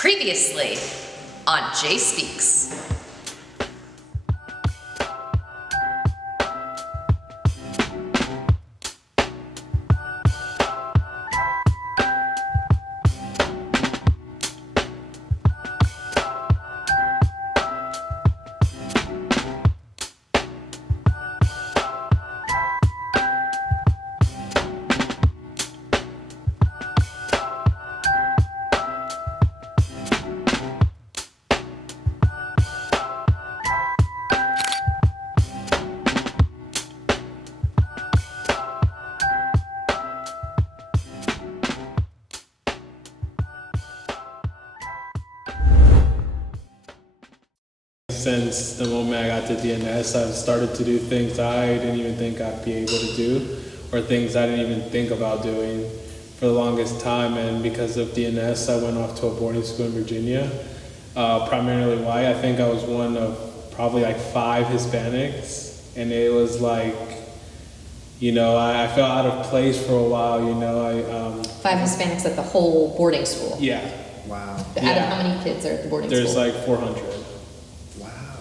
Previously on Jay Speaks. Since the moment I got to DNS, I've started to do things I didn't even think I'd be able to do, or things I didn't even think about doing for the longest time. And because of DNS, I went off to a boarding school in Virginia, primarily white. I think I was one of probably like 5 Hispanics, and it was like, I felt out of place for a while. 5 Hispanics at the whole boarding school. Yeah. Wow. Out of how many kids are at the boarding There's school? like 400.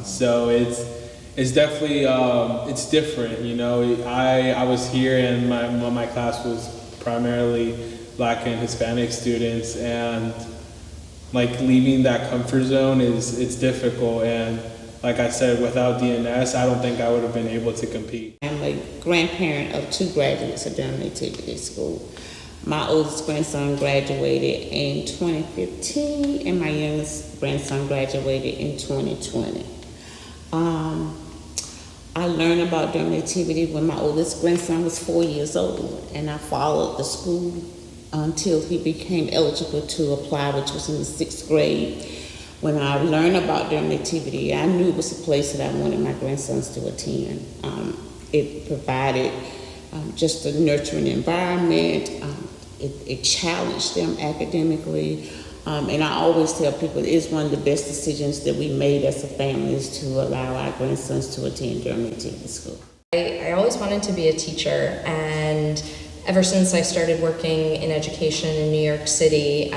So it's definitely it's different, I was here and my class was primarily Black and Hispanic students, and like leaving that comfort zone it's difficult, and like I said, without DNS I don't think I would have been able to compete. I'm a grandparent of 2 graduates of Durham Nativity School. My oldest grandson graduated in 2015 and my youngest grandson graduated in 2020. I learned about Durham Nativity when my oldest grandson was 4 years old, and I followed the school until he became eligible to apply, which was in the 6th grade. When I learned about Durham Nativity, I knew it was a place that I wanted my grandsons to attend. It provided just a nurturing environment. It challenged them academically. And I always tell people it's one of the best decisions that we made as a family is to allow our grandsons to attend Durham Nativity School. I always wanted to be a teacher, and ever since I started working in education in New York City,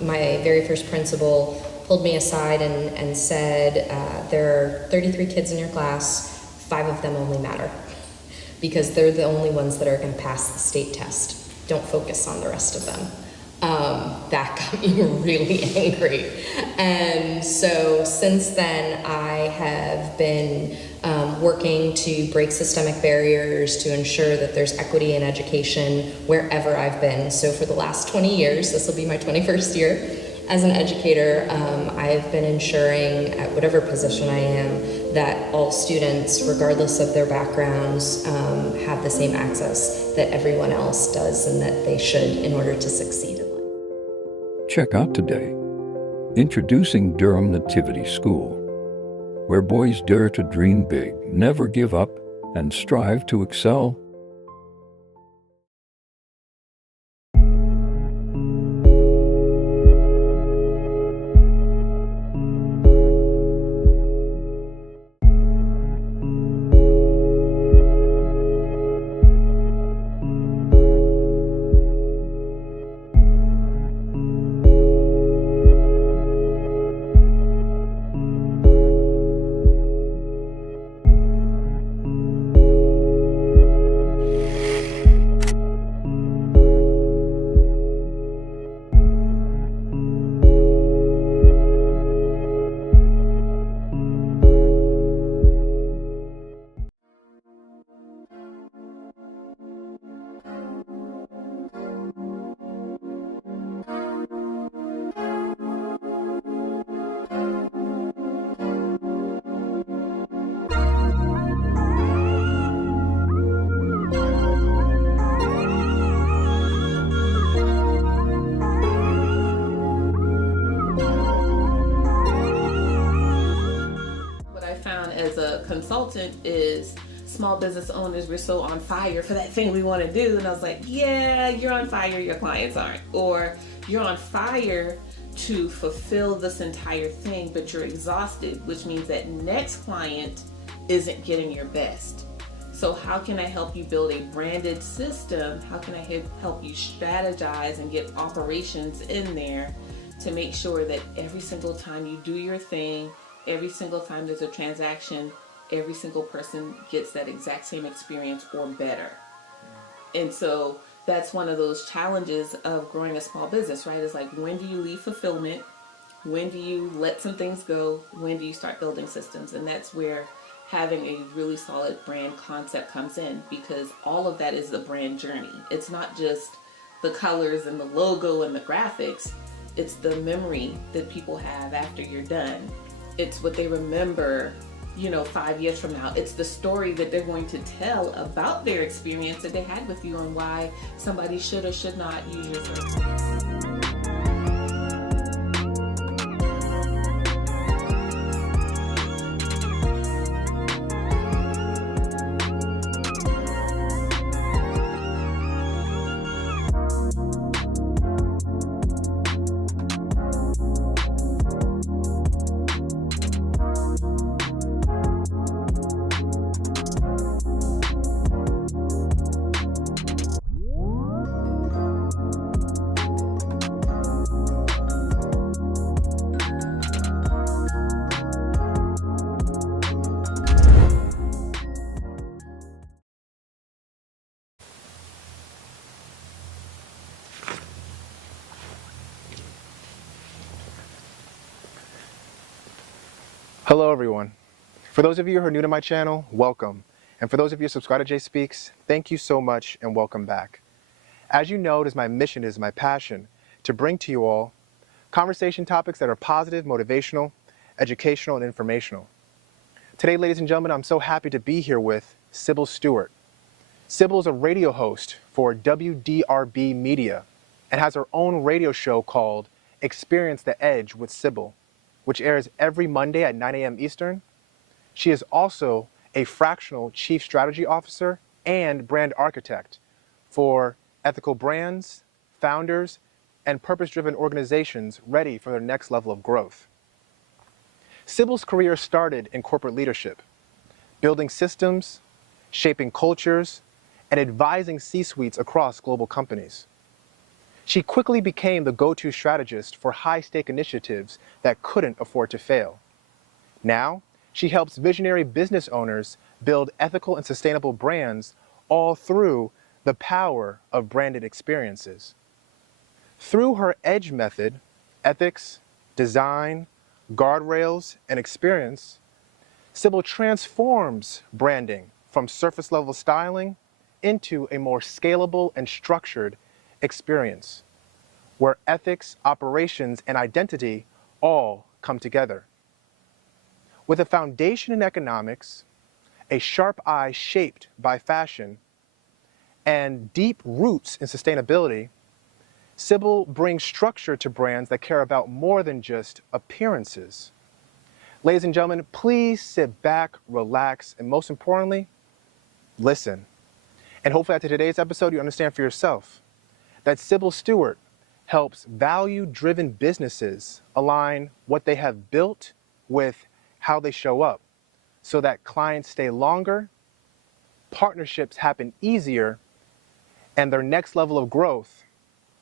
my very first principal pulled me aside and said, there are 33 kids in your class, 5 of them only matter because they're the only ones that are going to pass the state test. Don't focus on the rest of them. That got me really angry. And so since then, I have been working to break systemic barriers to ensure that there's equity in education wherever I've been. So for the last 20 years, this will be my 21st year as an educator, I've been ensuring at whatever position I am that all students, regardless of their backgrounds, have the same access that everyone else does and that they should in order to succeed in life. Check out today, Introducing Durham Nativity School, where boys dare to dream big, never give up, and strive to excel. As a consultant is small business owners, we're so on fire for that thing we want to do, and I was like, yeah, you're on fire, your clients aren't, or you're on fire to fulfill this entire thing, but you're exhausted, which means that next client isn't getting your best. So how can I help you build a branded system? How can I help you strategize and get operations in there to make sure that every single time you do your thing, every single time there's a transaction, every single person gets that exact same experience or better. And so that's one of those challenges of growing a small business, right? It's like, when do you leave fulfillment? When do you let some things go? When do you start building systems? And that's where having a really solid brand concept comes in, because all of that is the brand journey. It's not just the colors and the logo and the graphics. It's the memory that people have after you're done. It's what they remember, 5 years from now. It's the story that they're going to tell about their experience that they had with you and why somebody should or should not use your service. Hello everyone. For those of you who are new to my channel, welcome. And for those of you who subscribe to Jay Speaks, thank you so much and welcome back. As you know, it is my mission, it is my passion to bring to you all conversation topics that are positive, motivational, educational, and informational. Today, ladies and gentlemen, I'm so happy to be here with Sybil Stewart. Sybil is a radio host for WDBR Media and has her own radio show called Experience the Edge with Sybil, which airs every Monday at 9 a.m. Eastern. She is also a fractional chief strategy officer and brand architect for ethical brands, founders, and purpose-driven organizations ready for their next level of growth. Sybil's career started in corporate leadership, building systems, shaping cultures, and advising C-suites across global companies. She quickly became the go-to strategist for high-stake initiatives that couldn't afford to fail. Now, she helps visionary business owners build ethical and sustainable brands all through the power of branded experiences. Through her EDGE method, ethics, design, guardrails, and experience, Sybil transforms branding from surface-level styling into a more scalable and structured experience, where ethics, operations, and identity all come together. With a foundation in economics, a sharp eye shaped by fashion, and deep roots in sustainability, Sybil brings structure to brands that care about more than just appearances. Ladies and gentlemen, please sit back, relax, and most importantly, listen. And hopefully after today's episode, you understand for yourself that Sybil Stewart helps value-driven businesses align what they have built with how they show up so that clients stay longer, partnerships happen easier, and their next level of growth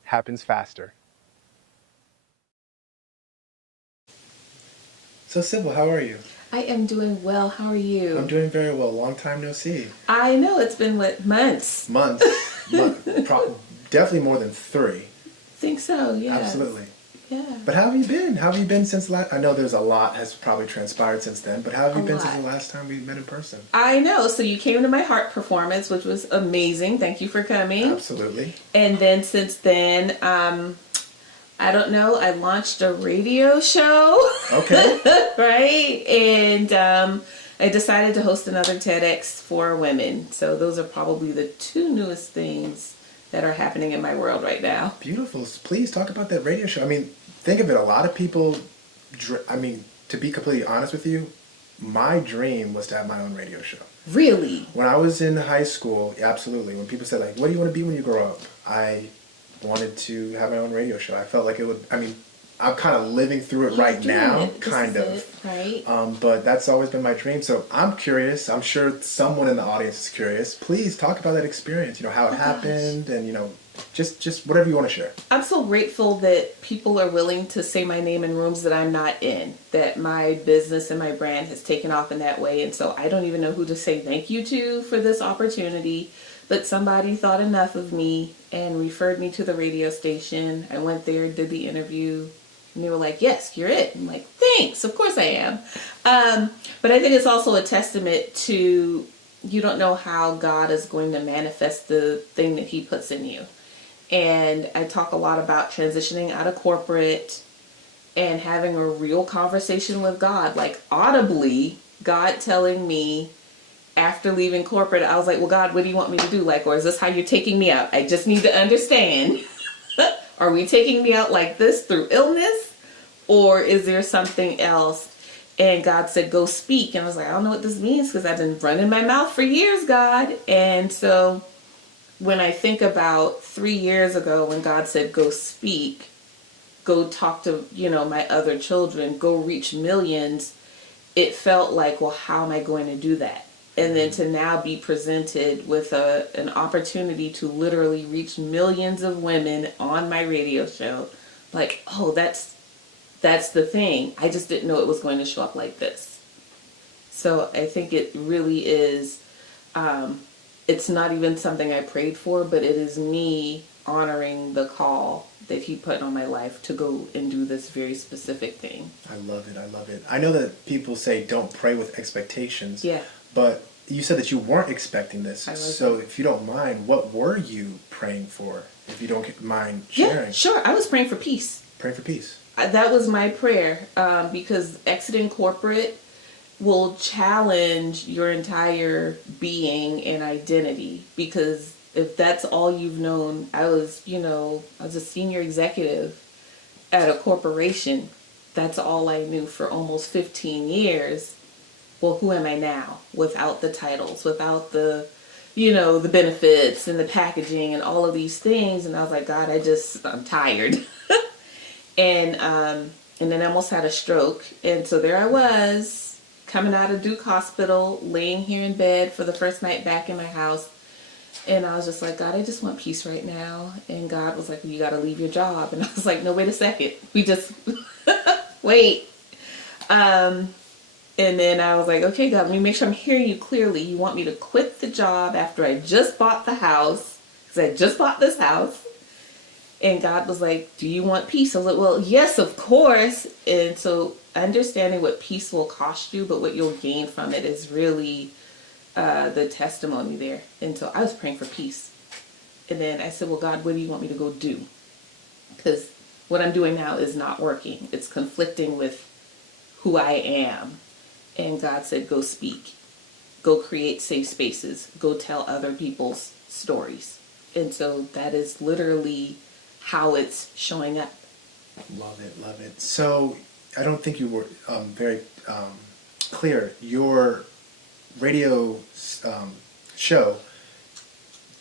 happens faster. So Sybil, how are you? I am doing well. How are you? I'm doing very well. Long time no see. I know, it's been months. Definitely more than 3. Think so, yeah. Absolutely. Yeah. But how have you been? How have you been since last? I know there's a lot has probably transpired since then, but how have you been since the last time we met in person? I know. So you came to my heart performance, which was amazing. Thank you for coming. Absolutely. And then since then, I don't know, I launched a radio show. Okay. Right? And I decided to host another TEDx for women. So those are probably the 2 newest things that are happening in my world right now. Beautiful. Please talk about that radio show. I mean, think of it. A lot of people, to be completely honest with you, my dream was to have my own radio show. Really? When I was in high school, absolutely. When people said, like, what do you want to be when you grow up? I wanted to have my own radio show. I felt like it would, I'm kind of living through it right now, kind of. Right. But that's always been my dream. So I'm curious. I'm sure someone in the audience is curious. Please talk about that experience. How it happened, and Just whatever you want to share. I'm so grateful that people are willing to say my name in rooms that I'm not in, that my business and my brand has taken off in that way. And so I don't even know who to say thank you to for this opportunity, but somebody thought enough of me and referred me to the radio station. I went there, did the interview, and they were like, yes, you're it. I'm like, thanks, of course I am. But I think it's also a testament to, you don't know how God is going to manifest the thing that he puts in you. And I talk a lot about transitioning out of corporate and having a real conversation with God, like audibly, God telling me after leaving corporate, I was like, well, God, what do you want me to do? Like, or is this how you're taking me out? I just need to understand. Are we taking me out like this through illness? Or is there something else? And God said, go speak. And I was like, I don't know what this means because I've been running my mouth for years, God. And so when I think about 3 years ago when God said, go speak, go talk to, my other children, go reach millions, it felt like, well, how am I going to do that? And then to now be presented with an opportunity to literally reach millions of women on my radio show, like, oh, that's the thing. I just didn't know it was going to show up like this. So I think it really is, it's not even something I prayed for, but it is me honoring the call that he put on my life to go and do this very specific thing. I love it. I love it. I know that people say don't pray with expectations. Yeah. But you said that you weren't expecting this. I wasn't. So if you don't mind, what were you praying for? If you don't mind sharing. Yeah, sure. I was praying for peace. Praying for peace. That was my prayer, because exiting corporate will challenge your entire being and identity. Because if that's all you've known, I was a senior executive at a corporation. That's all I knew for almost 15 years. Well, who am I now without the titles, without the, the benefits and the packaging and all of these things? And I was like, God, I'm tired. And then I almost had a stroke. And so there I was, coming out of Duke Hospital, laying here in bed for the first night back in my house. And I was just like, God, I just want peace right now. And God was like, you got to leave your job. And I was like, no, wait a second. We just, wait. And then I was like, okay, God, let me make sure I'm hearing you clearly. You want me to quit the job after I just bought the house, because I just bought this house. And God was like, do you want peace? I was like, well, yes, of course. And so understanding what peace will cost you, but what you'll gain from it is really the testimony there. And so I was praying for peace. And then I said, well, God, what do you want me to go do? Because what I'm doing now is not working. It's conflicting with who I am. And God said, go speak, go create safe spaces, go tell other people's stories. And so that is literally how it's showing up. Love it, love it. So I don't think you were very clear. Your radio show,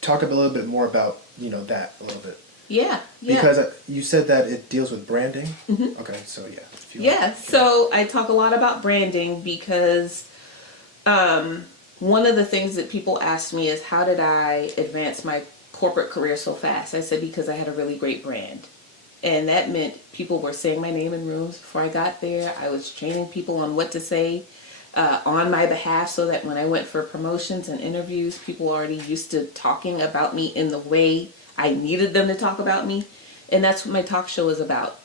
talk a little bit more about, that a little bit. Yeah. Because you said that it deals with branding. Mm-hmm. Okay, so yeah. So I talk a lot about branding because one of the things that people ask me is, how did I advance my corporate career so fast? I said, because I had a really great brand. And that meant people were saying my name in rooms before I got there. I was training people on what to say on my behalf, so that when I went for promotions and interviews, people were already used to talking about me in the way I needed them to talk about me. And that's what my talk show is about.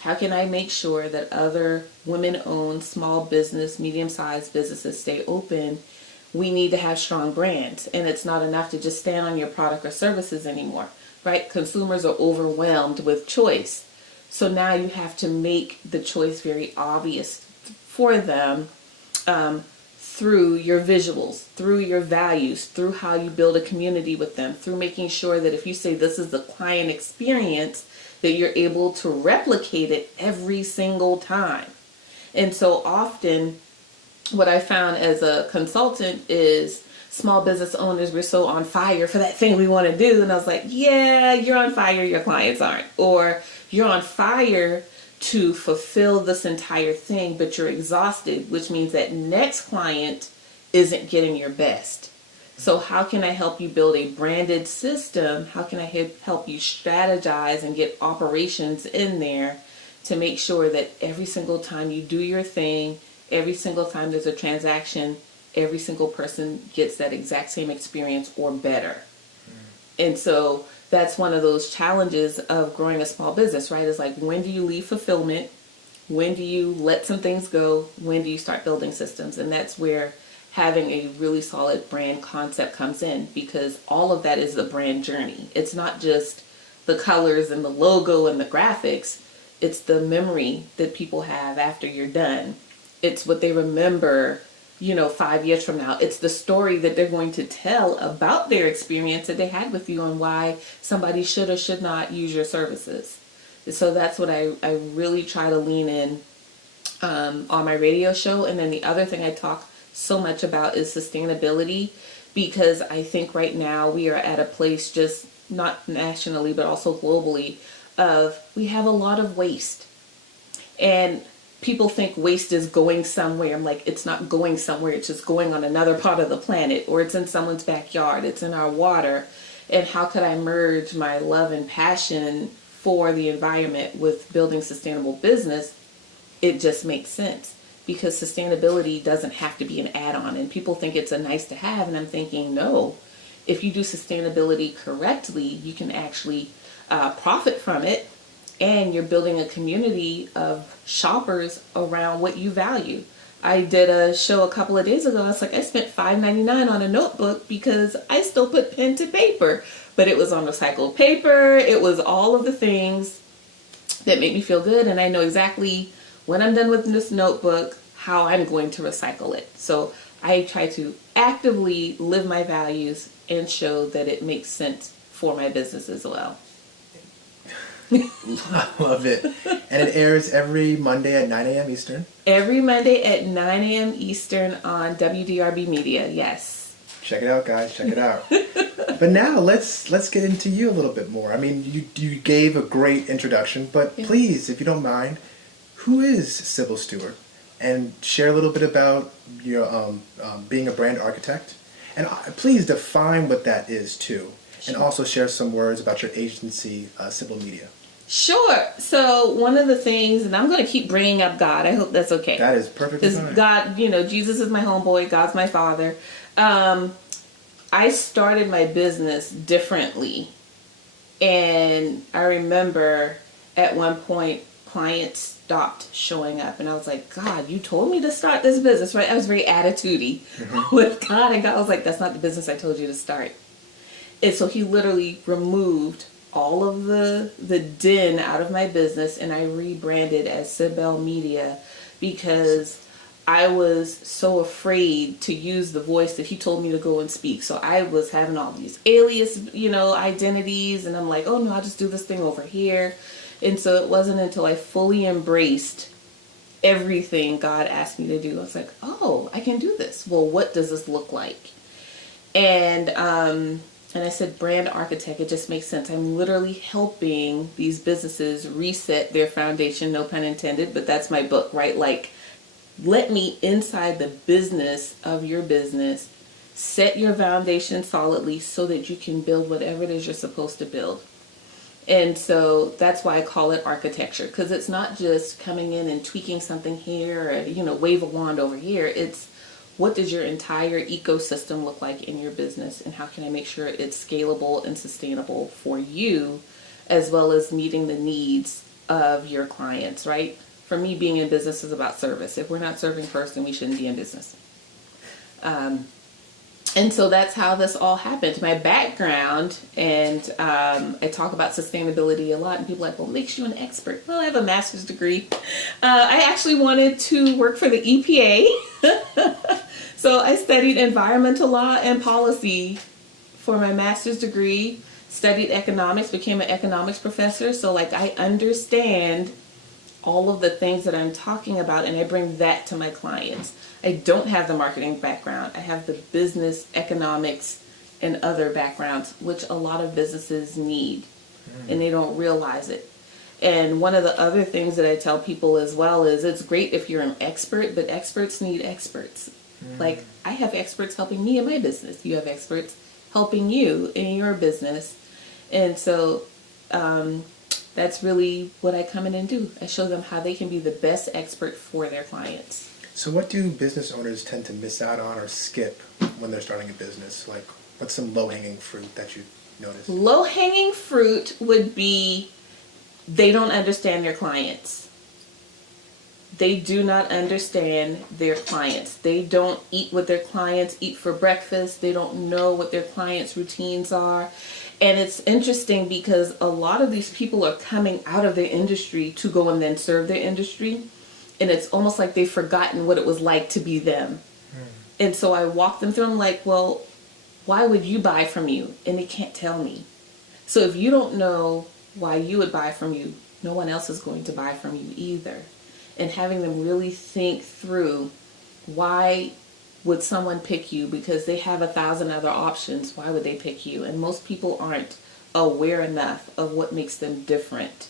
How can I make sure that other women-owned small business, medium-sized businesses stay open? We need to have strong brands, and it's not enough to just stand on your product or services anymore, right? Consumers are overwhelmed with choice. So now you have to make the choice very obvious for them through your visuals, through your values, through how you build a community with them, through making sure that if you say this is the client experience, that you're able to replicate it every single time. And so often what I found as a consultant is small business owners were so on fire for that thing we want to do. And I was like, yeah, you're on fire, your clients aren't. Or you're on fire to fulfill this entire thing, but you're exhausted, which means that next client isn't getting your best. So how can I help you build a branded system? How can I help you strategize and get operations in there to make sure that every single time you do your thing, every single time there's a transaction, every single person gets that exact same experience or better? And so that's one of those challenges of growing a small business, right? It's like, when do you leave fulfillment? When do you let some things go? When do you start building systems? And that's where having a really solid brand concept comes in, because all of that is the brand journey. It's not just the colors and the logo and the graphics. It's the memory that people have after you're done. It's what they remember, 5 years from now. It's the story that they're going to tell about their experience that they had with you and why somebody should or should not use your services. So that's what I really try to lean in on my radio show. And then the other thing I talk so much about is sustainability, because I think right now we are at a place, just not nationally but also globally, of we have a lot of waste. And people think waste is going somewhere. I'm like, it's not going somewhere. It's just going on another part of the planet, or it's in someone's backyard. It's in our water. And how could I merge my love and passion for the environment with building sustainable business? It just makes sense, because sustainability doesn't have to be an add-on. And people think it's a nice to have. And I'm thinking, no, if you do sustainability correctly, you can actually profit from it. And you're building a community of shoppers around what you value. I did a show a couple of days ago. I was like, I spent $5.99 on a notebook because I still put pen to paper. But it was on recycled paper. It was all of the things that make me feel good. And I know exactly when I'm done with this notebook, how I'm going to recycle it. So I try to actively live my values and show that it makes sense for my business as well. I love it. And it airs every Monday at 9 a.m. Eastern. Every Monday at 9 a.m. Eastern on WDBR Media, yes. Check it out, guys. Check it out. But now let's get into you a little bit more. I mean, you gave a great introduction, but please, if you don't mind, who is Sybil Stewart? And share a little bit about your being a brand architect. And please define what that is too. And also share some words about your agency, Syb.Belle Media. Sure. So one of the things, and I'm going to keep bringing up God. I hope that's okay. That is perfectly fine. Because God, Jesus is my homeboy. God's my father. I started my business differently. And I remember at one point, clients stopped showing up. And I was like, God, you told me to start this business, right? I was very attitude-y with God. And God was like, that's not the business I told you to start. And so he literally removed all of the din out of my business, and I rebranded as Syb.Belle Media, because I was so afraid to use the voice that he told me to go and speak. So I was having all these alias, identities, and I'm like, oh no, I'll just do this thing over here. And so it wasn't until I fully embraced everything God asked me to do, I was like, oh, I can do this. Well, what does this look like? And I said, brand architect, it just makes sense. I'm literally helping these businesses reset their foundation, no pun intended, but that's my book, right? Like, let me inside the business of your business, set your foundation solidly so that you can build whatever it is you're supposed to build. And so that's why I call it architecture, because it's not just coming in and tweaking something here or, wave a wand over here. It's, what does your entire ecosystem look like in your business, and how can I make sure it's scalable and sustainable for you, as well as meeting the needs of your clients, right? For me, being in business is about service. If we're not serving first, then we shouldn't be in business. And so that's how this all happened. My background, and I talk about sustainability a lot, and people are like, well, what makes you an expert? Well, I have a master's degree. I actually wanted to work for the EPA. So I studied environmental law and policy for my master's degree, studied economics, became an economics professor. So I understand all of the things that I'm talking about, and I bring that to my clients. I don't have the marketing background. I have the business, economics, and other backgrounds, which a lot of businesses need, and they don't realize it. And one of the other things that I tell people as well is, it's great if you're an expert, but experts need experts. Like, I have experts helping me in my business. You have experts helping you in your business. And so that's really what I come in and do. I show them how they can be the best expert for their clients. So what do business owners tend to miss out on or skip when they're starting a business? Like, what's some low-hanging fruit that you notice? Low-hanging fruit would be they don't understand their clients. They do not understand their clients. They don't eat what their clients eat for breakfast. They don't know what their clients' routines are. And it's interesting because a lot of these people are coming out of their industry to go and then serve their industry. And it's almost like they've forgotten what it was like to be them. And so I walk them through, I'm like, well, why would you buy from you? And they can't tell me. So if you don't know why you would buy from you, no one else is going to buy from you either. And having them really think through, why would someone pick you? Because they have 1,000 other options. Why would they pick you? And most people aren't aware enough of what makes them different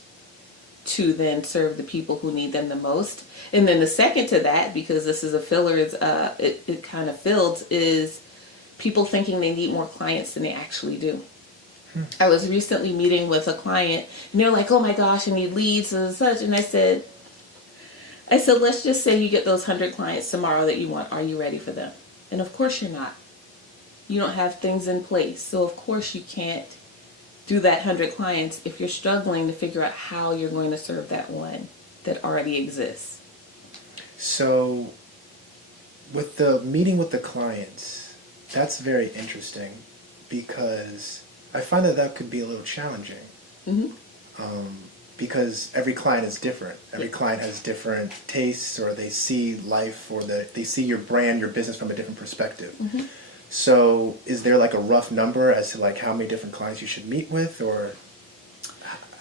to then serve the people who need them the most. And then the second to that, because this is a filler, it kind of filled, is people thinking they need more clients than they actually do. I was recently meeting with a client, and they're like, oh my gosh, I need leads and such. And I said, let's just say you get those 100 clients tomorrow that you want. Are you ready for them? And of course you're not. You don't have things in place. So of course you can't do that 100 clients if you're struggling to figure out how you're going to serve that one that already exists. So with the meeting with the clients, that's very interesting because I find that could be a little challenging. Because every client is different. Every client has different tastes, or they see life, or they see your brand, your business from a different perspective. So is there like a rough number as to like how many different clients you should meet with, or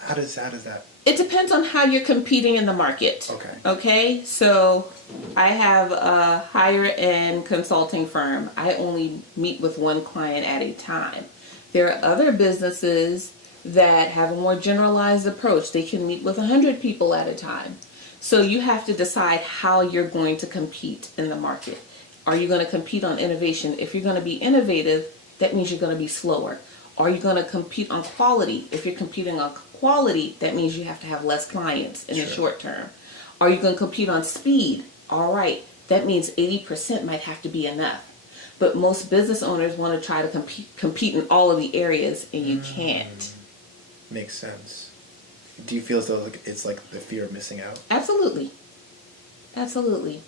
how does that? It depends on how you're competing in the market. Okay, so I have a higher end consulting firm. I only meet with one client at a time. There are other businesses that have a more generalized approach. They can meet with 100 people at a time. So you have to decide how you're going to compete in the market. Are you going to compete on innovation? If you're going to be innovative, that means you're going to be slower. Are you going to compete on quality? If you're competing on quality, that means you have to have less clients in the short term. Are you going to compete on speed? All right, that means 80% might have to be enough. But most business owners want to try to compete in all of the areas, and you can't. Makes sense. Do you feel as though it's like the fear of missing out? Absolutely. Absolutely.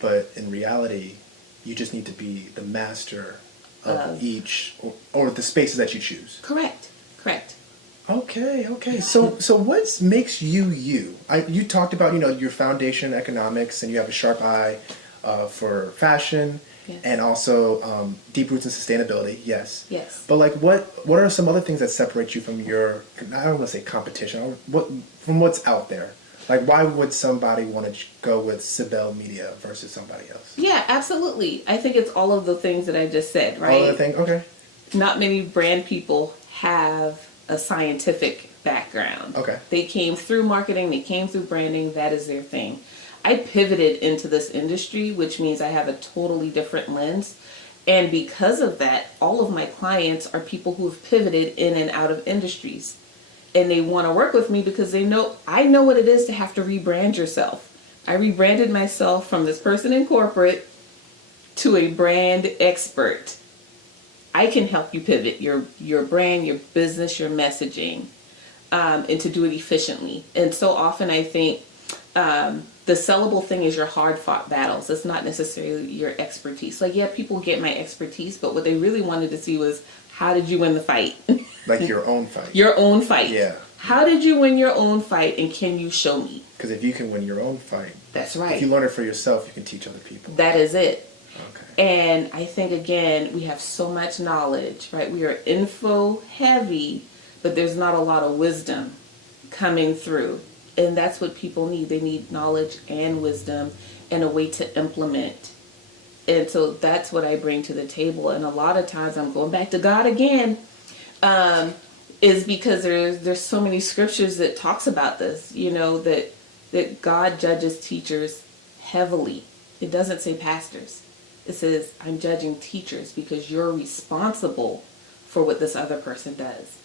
But in reality, you just need to be the master of each, or the spaces that you choose. Correct. Okay. So what makes you you? You talked about, your foundation economics, and you have a sharp eye for fashion. Yes. And also deep roots in sustainability, yes. Yes. But like, what are some other things that separate you from your, I don't want to say competition, from what's out there? Like, why would somebody want to go with Syb.Belle Media versus somebody else? Yeah, absolutely. I think it's all of the things that I just said, right? All of the things, okay. Not many brand people have a scientific background. Okay. They came through marketing, they came through branding, that is their thing. I pivoted into this industry, which means I have a totally different lens. And because of that, all of my clients are people who have pivoted in and out of industries. And they want to work with me because they know I know what it is to have to rebrand yourself. I rebranded myself from this person in corporate to a brand expert. I can help you pivot your brand, your business, your messaging, and to do it efficiently. And so often I think the sellable thing is your hard-fought battles. It's not necessarily your expertise. Like, yeah, people get my expertise, but what they really wanted to see was, how did you win the fight? Like your own fight. Your own fight. Yeah. How did you win your own fight, and can you show me? Because if you can win your own fight, that's right. If you learn it for yourself, you can teach other people. That is it. Okay. And I think, again, we have so much knowledge, right? We are info heavy, but there's not a lot of wisdom coming through. And that's what people need. They need knowledge and wisdom and a way to implement. And so that's what I bring to the table. And a lot of times, I'm going back to God again, is because there's so many scriptures that talks about this, that God judges teachers heavily. It doesn't say pastors. It says, I'm judging teachers because you're responsible for what this other person does.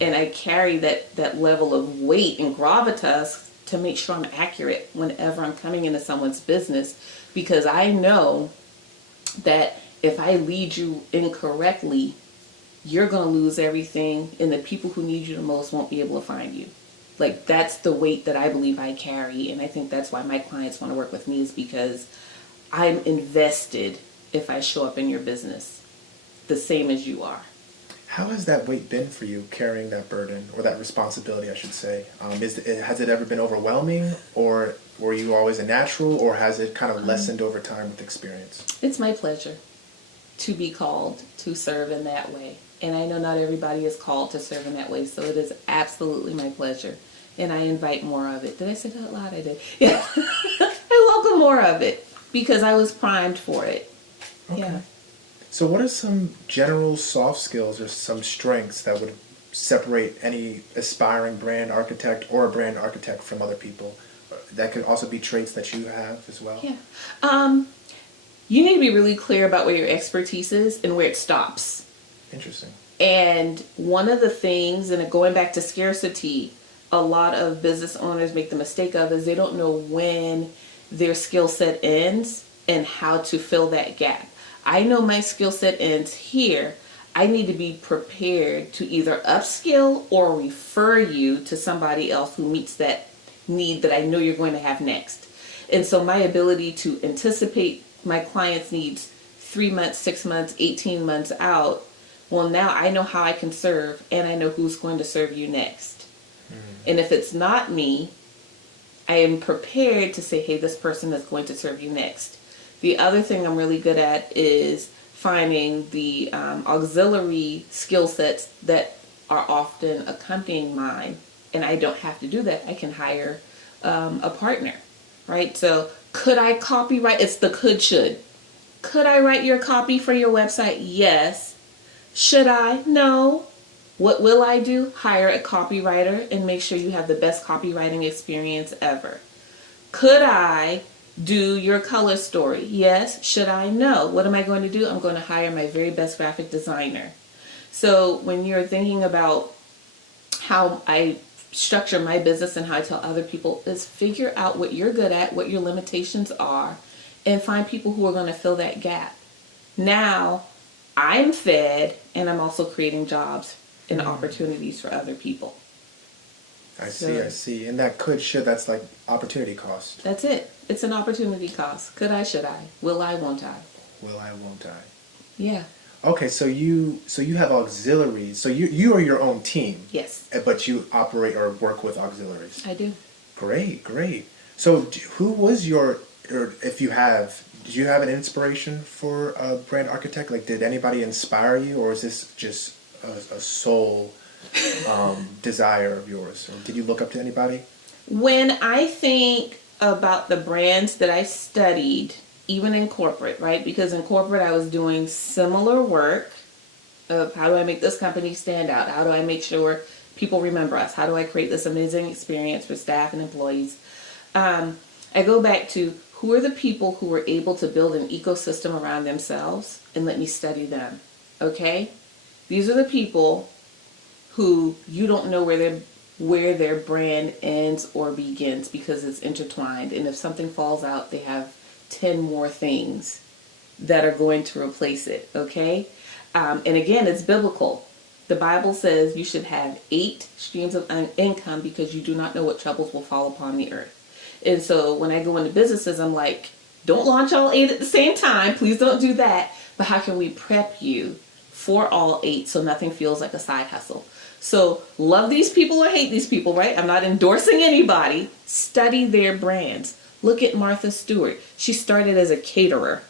And I carry that level of weight and gravitas to make sure I'm accurate whenever I'm coming into someone's business, because I know that if I lead you incorrectly, you're going to lose everything, and the people who need you the most won't be able to find you. Like, that's the weight that I believe I carry, and I think that's why my clients want to work with me, is because I'm invested if I show up in your business the same as you are. How has that weight been for you, carrying that burden, or that responsibility, I should say? Has it ever been overwhelming, or were you always a natural, or has it kind of lessened over time with experience? It's my pleasure to be called to serve in that way. And I know not everybody is called to serve in that way, so it is absolutely my pleasure. And I invite more of it. Did I say that out loud? I did. Yeah. I welcome more of it because I was primed for it. Okay. Yeah. So what are some general soft skills or some strengths that would separate any aspiring brand architect or a brand architect from other people? That could also be traits that you have as well? Yeah. You need to be really clear about where your expertise is and where it stops. Interesting. And one of the things, and going back to scarcity, a lot of business owners make the mistake of is they don't know when their skill set ends and how to fill that gap. I know my skill set ends here. I need to be prepared to either upskill or refer you to somebody else who meets that need that I know you're going to have next. And so my ability to anticipate my client's needs 3 months, 6 months, 18 months out, well, now I know how I can serve, and I know who's going to serve you next. And if it's not me, I am prepared to say, hey, this person is going to serve you next. The other thing I'm really good at is finding the auxiliary skill sets that are often accompanying mine, and I don't have to do that. I can hire a partner, right? So could I copyright? It's the should. Could I write your copy for your website? Yes. Should I? No. What will I do? Hire a copywriter and make sure you have the best copywriting experience ever. Could I do your color story? Yes. Should I? No. What am I going to do? I'm going to hire my very best graphic designer. So when you're thinking about how I structure my business and how I tell other people, is figure out what you're good at, what your limitations are, and find people who are going to fill that gap. Now, I'm fed, and I'm also creating jobs and opportunities for other people. I see. And that should, that's like opportunity cost. That's it. It's an opportunity cost. Could I, should I? Will I, won't I? Will I, won't I? Yeah. Okay, so you have auxiliaries. So you are your own team. Yes. But you operate or work with auxiliaries. I do. Great. So who was or if you have, did you have an inspiration for a brand architect? Like, did anybody inspire you, or is this just a soul desire of yours? Or did you look up to anybody? When I think about the brands that I studied, even in corporate, right? Because in corporate I was doing similar work of how do I make this company stand out? How do I make sure people remember us? How do I create this amazing experience for staff and employees? I go back to who are the people who were able to build an ecosystem around themselves, and let me study them, okay? These are the people who you don't know where their brand ends or begins because it's intertwined. And if something falls out, they have 10 more things that are going to replace it, okay? And again, it's biblical. The Bible says you should have 8 streams of income because you do not know what troubles will fall upon the earth. And so when I go into businesses, I'm like, don't launch all 8 at the same time. Please don't do that. But how can we prep you for all 8 so nothing feels like a side hustle? So love these people or hate these people, right? I'm not endorsing anybody. Study their brands. Look at Martha Stewart. She started as a caterer.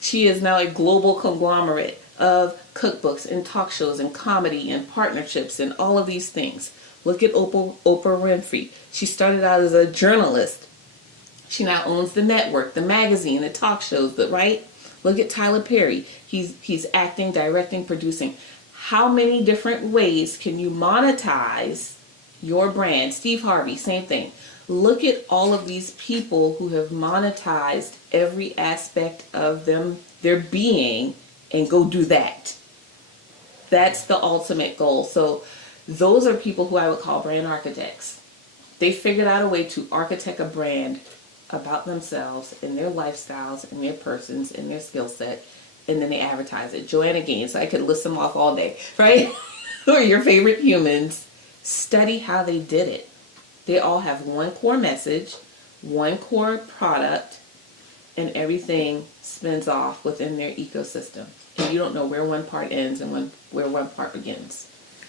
She is now a global conglomerate of cookbooks and talk shows and comedy and partnerships and all of these things. Look at Oprah Winfrey. She started out as a journalist. She now owns the network, the magazine, the talk shows, right? Look at Tyler Perry. He's acting, directing, producing. How many different ways can you monetize your brand? Steve Harvey, same thing. Look at all of these people who have monetized every aspect of their being, and go do that. That's the ultimate goal. So those are people who I would call brand architects. They figured out a way to architect a brand about themselves and their lifestyles and their persons and their skill set, and then they advertise it. Joanna Gaines, I could list them off all day, right? Who are your favorite humans? Study how they did it. They all have one core message, one core product, and everything spins off within their ecosystem. And you don't know where one part ends and where one part begins.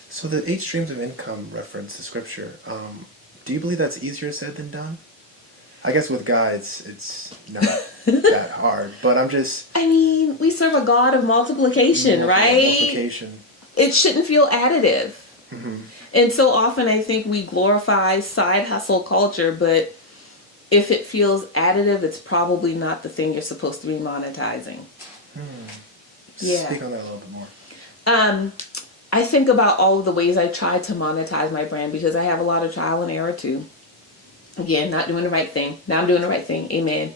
So the 8 streams of income reference to scripture, do you believe that's easier said than done? I guess with guides, it's not that hard, but I'm just... I mean, we serve a God of multiplication, right? Multiplication. It shouldn't feel additive. Mm-hmm. And so often I think we glorify side hustle culture, but if it feels additive, it's probably not the thing you're supposed to be monetizing. Yeah. Speak on that a little bit more. I think about all of the ways I try to monetize my brand, because I have a lot of trial and error too. Again, not doing the right thing. Now I'm doing the right thing. Amen.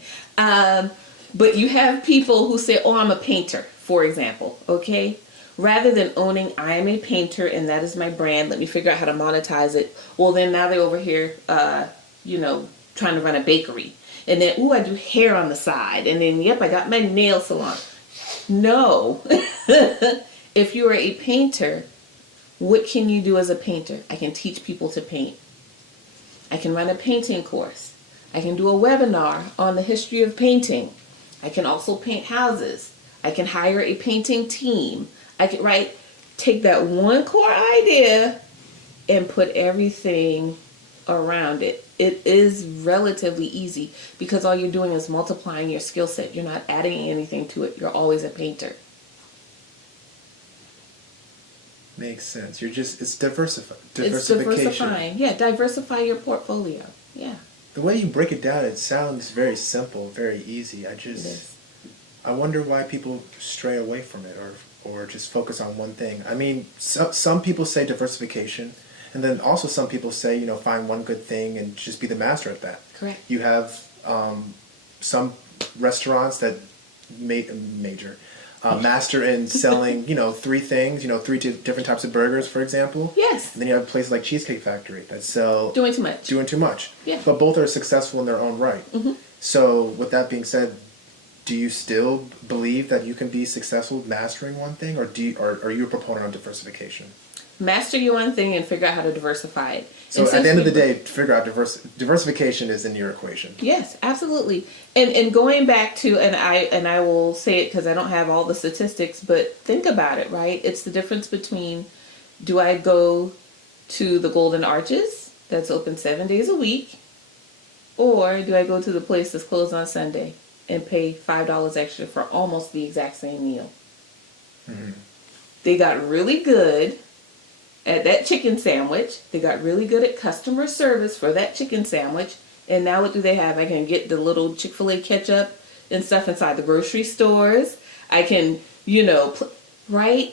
But you have people who say, oh, I'm a painter, for example. Okay. Rather than owning, I am a painter and that is my brand, let me figure out how to monetize it. Well, then now they're over here, trying to run a bakery. And then, ooh, I do hair on the side. And then, yep, I got my nail salon. No. If you are a painter, what can you do as a painter? I can teach people to paint. I can run a painting course. I can do a webinar on the history of painting. I can also paint houses. I can hire a painting team. I can take that one core idea and put everything around it. It is relatively easy because all you're doing is multiplying your skill set. You're not adding anything to it. You're always a painter. Makes sense. it's diversification. It's diversifying. Yeah, diversify your portfolio. Yeah. The way you break it down, it sounds very simple, very easy. I wonder why people stray away from it or just focus on one thing. I mean, some people say diversification, and then also some people say, find one good thing and just be the master at that. Correct. You have some restaurants that master in selling, 3 things, 3 different types of burgers, for example. Yes. And then you have places like Cheesecake Factory that sell... Doing too much. Yeah. Yeah. But both are successful in their own right. Mm-hmm. So with that being said, do you still believe that you can be successful mastering one thing, or are you a proponent on diversification? Master your one thing and figure out how to diversify it. So at the end of the day, figure out diversification is in your equation. Yes, absolutely. And going back to, and I will say it because I don't have all the statistics, but think about it, right? It's the difference between, do I go to the Golden Arches that's open 7 days a week, or do I go to the place that's closed on Sunday and pay $5 extra for almost the exact same meal? Mm-hmm. They got really good at that chicken sandwich. They got really good at customer service for that chicken sandwich. And now what do they have? I can get the little Chick-fil-A ketchup and stuff inside the grocery stores. I can, right?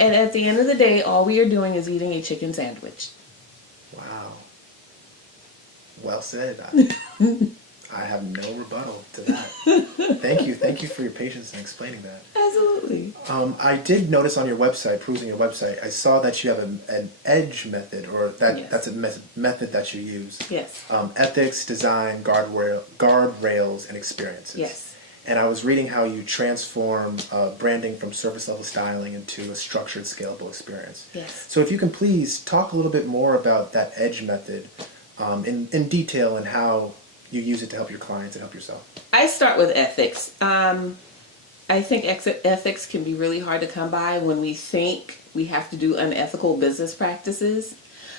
And at the end of the day, all we are doing is eating a chicken sandwich. Wow. Well said. I have no rebuttal to that. Thank you for your patience in explaining that. Absolutely. I did notice on your website, perusing your website, I saw that you have an EDGE method, or that's a method that you use. Yes. Ethics, design, guardrails, and experiences. Yes. And I was reading how you transform branding from surface level styling into a structured, scalable experience. Yes. So if you can please talk a little bit more about that EDGE method in detail and how you use it to help your clients and help yourself. I start with ethics. I think ethics can be really hard to come by when we think we have to do unethical business practices.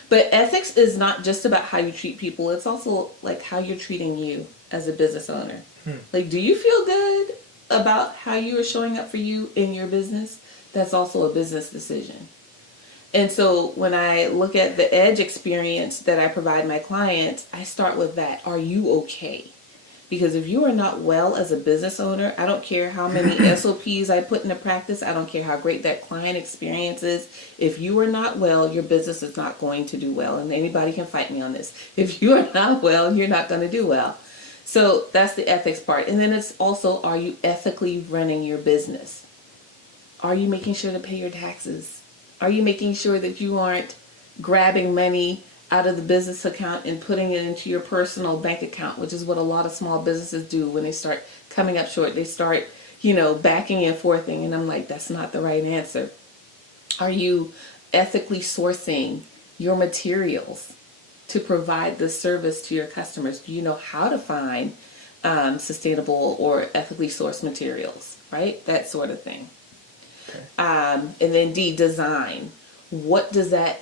But ethics is not just about how you treat people. It's also like how you're treating you as a business owner. Like, do you feel good about how you are showing up for you in your business? That's also a business decision. And so when I look at the EDGE experience that I provide my clients, I start with that. Are you okay? Because if you are not well as a business owner, I don't care how many SOPs I put into practice. I don't care how great that client experience is. If you are not well, your business is not going to do well. And anybody can fight me on this. If you are not well, you're not going to do well. So that's the ethics part. And then it's also, are you ethically running your business? Are you making sure to pay your taxes? Are you making sure that you aren't grabbing money out of the business account and putting it into your personal bank account, which is what a lot of small businesses do when they start coming up short. They start, backing and forthing. And I'm like, that's not the right answer. Are you ethically sourcing your materials to provide the service to your customers? Do you know how to find sustainable or ethically sourced materials, right? That sort of thing. Okay. And then D, design. What does that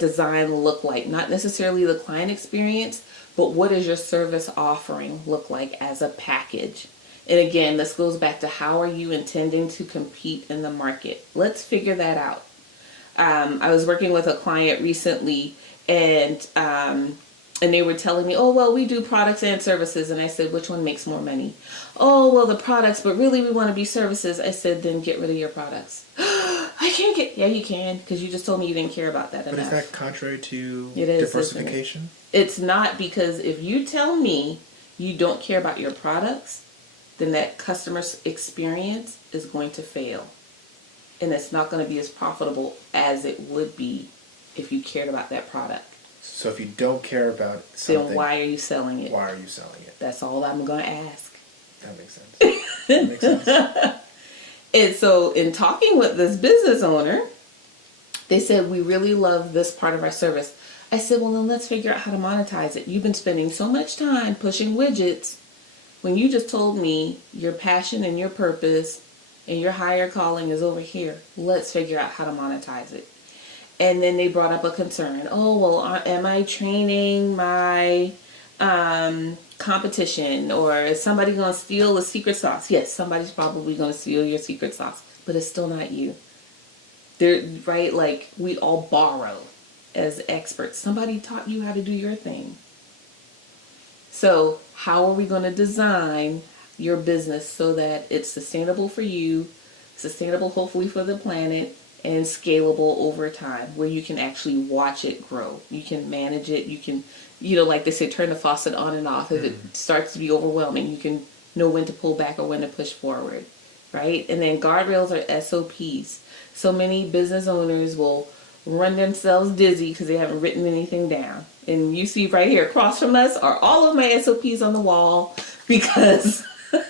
design look like? Not necessarily the client experience, but what does your service offering look like as a package? And again, this goes back to how are you intending to compete in the market? Let's figure that out. I was working with a client recently, and they were telling me, oh, well, we do products and services. And I said, which one makes more money? Oh, well, the products, but really we want to be services. I said, then get rid of your products. I can't get, yeah, you can, because you just told me you didn't care about that enough. But is that contrary to It is, diversification? It's not, because if you tell me you don't care about your products, then that customer experience is going to fail. And it's not going to be as profitable as it would be if you cared about that product. So if you don't care about something, then why are you selling it? Why are you selling it? That's all I'm going to ask. That makes sense. That makes sense. And so in talking with this business owner, they said, we really love this part of our service. I said, well, then let's figure out how to monetize it. You've been spending so much time pushing widgets when you just told me your passion and your purpose and your higher calling is over here. Let's figure out how to monetize it. And then they brought up a concern. Oh, well, am I training my competition, or is somebody going to steal the secret sauce? Yes, somebody's probably going to steal your secret sauce, but it's still not you. They're right. Like, we all borrow as experts. Somebody taught you how to do your thing. So how are we going to design your business so that it's sustainable for you, sustainable hopefully for the planet, and scalable over time, where you can actually watch it grow. You can manage it. You can, like they say, turn the faucet on and off. If it starts to be overwhelming, you can know when to pull back or when to push forward, right? And then guardrails are SOPs. So many business owners will run themselves dizzy because they haven't written anything down. And you see right here across from us are all of my SOPs on the wall, because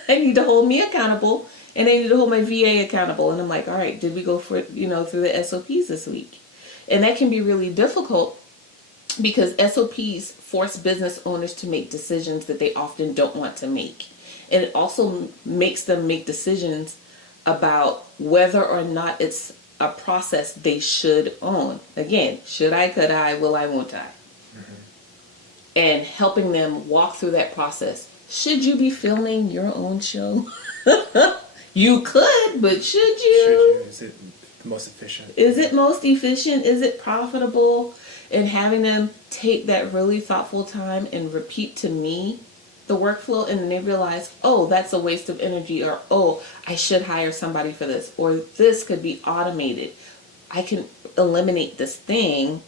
I need to hold me accountable. And I need to hold my VA accountable. And I'm like, all right, did we go for, through the SOPs this week? And that can be really difficult, because SOPs force business owners to make decisions that they often don't want to make. And it also makes them make decisions about whether or not it's a process they should own. Again, should I, could I, will I, won't I? Mm-hmm. And helping them walk through that process. Should you be filming your own show? You could, but should you? Is it most efficient? Is it most efficient? Is it profitable? And having them take that really thoughtful time and repeat to me the workflow, and then they realize, oh, that's a waste of energy, or oh, I should hire somebody for this, or this could be automated. I can eliminate this thing.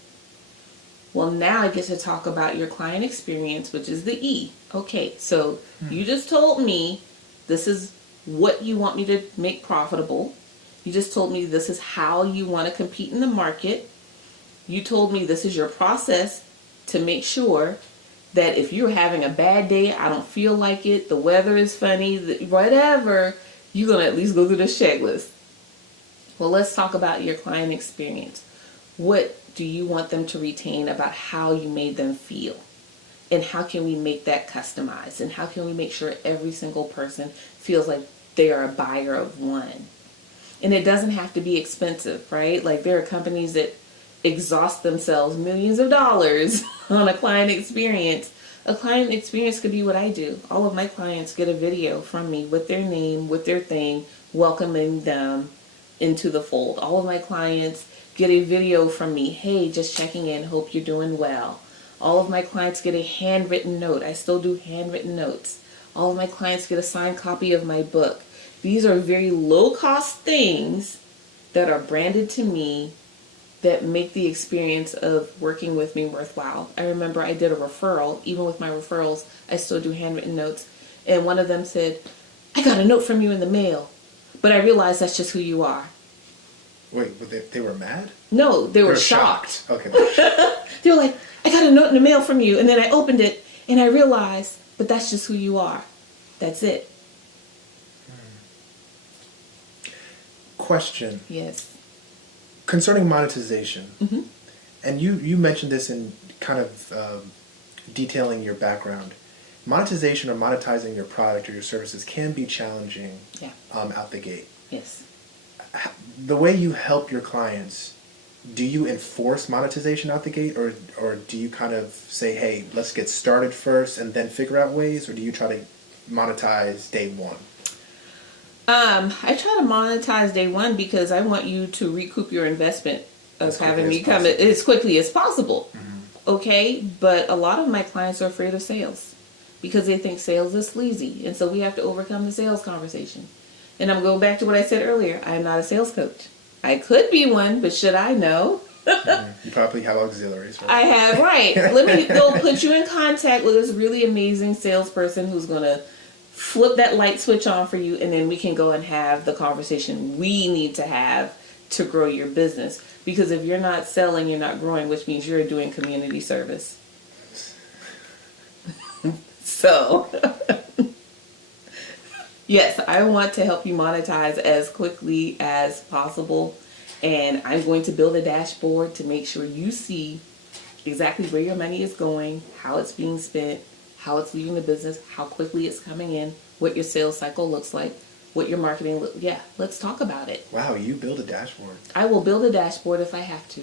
Well, now I get to talk about your client experience, which is the E. Okay, so you just told me this is what you want me to make profitable. You just told me this is how you want to compete in the market. You told me this is your process to make sure that if you're having a bad day, I don't feel like it, the weather is funny, whatever, you're going to at least go through the checklist. Well, let's talk about your client experience. What do you want them to retain about how you made them feel? And how can we make that customized? And how can we make sure every single person feels like they are a buyer of one? And it doesn't have to be expensive, right? Like, there are companies that exhaust themselves millions of dollars on a client experience. A client experience could be what I do. All of my clients get a video from me with their name, with their thing, welcoming them into the fold. All of my clients get a video from me. Hey, just checking in. Hope you're doing well. All of my clients get a handwritten note. I still do handwritten notes. All of my clients get a signed copy of my book. These are very low cost things that are branded to me that make the experience of working with me worthwhile. I remember I did a referral. Even with my referrals, I still do handwritten notes. And one of them said, I got a note from you in the mail, but I realized that's just who you are. Wait, but they were mad? No, they were shocked. Okay. They were like, I got a note in the mail from you. And then I opened it and I realized, but that's just who you are. That's it. Question. Yes. Concerning monetization, Mm-hmm. and you mentioned this in kind of detailing your background. Monetization or monetizing your product or your services can be challenging Yeah. out the gate. Yes. The way you help your clients, do you enforce monetization out the gate, or do you kind of say, hey, let's get started first and then figure out ways, or do you try to monetize day one? I try to monetize day one because I want you to recoup your investment of having me come as quickly as possible. Mm-hmm. Okay, but a lot of my clients are afraid of sales because they think sales is sleazy, and so we have to overcome the sales conversation. And I'm going back to what I said earlier. I am not a sales coach. I could be one, but should I? No. Mm-hmm. You probably have auxiliaries. Right? I have, right. Let me go put you in contact with this really amazing salesperson who's going to flip that light switch on for you, and then we can go and have the conversation we need to have to grow your business. Because if you're not selling, you're not growing, which means you're doing community service. So, yes, I want to help you monetize as quickly as possible. And I'm going to build a dashboard to make sure you see exactly where your money is going, how it's being spent, how it's leaving the business, how quickly it's coming in, what your sales cycle looks like, what your marketing yeah, let's talk about it. Wow, you build a dashboard. I will build a dashboard if I have to.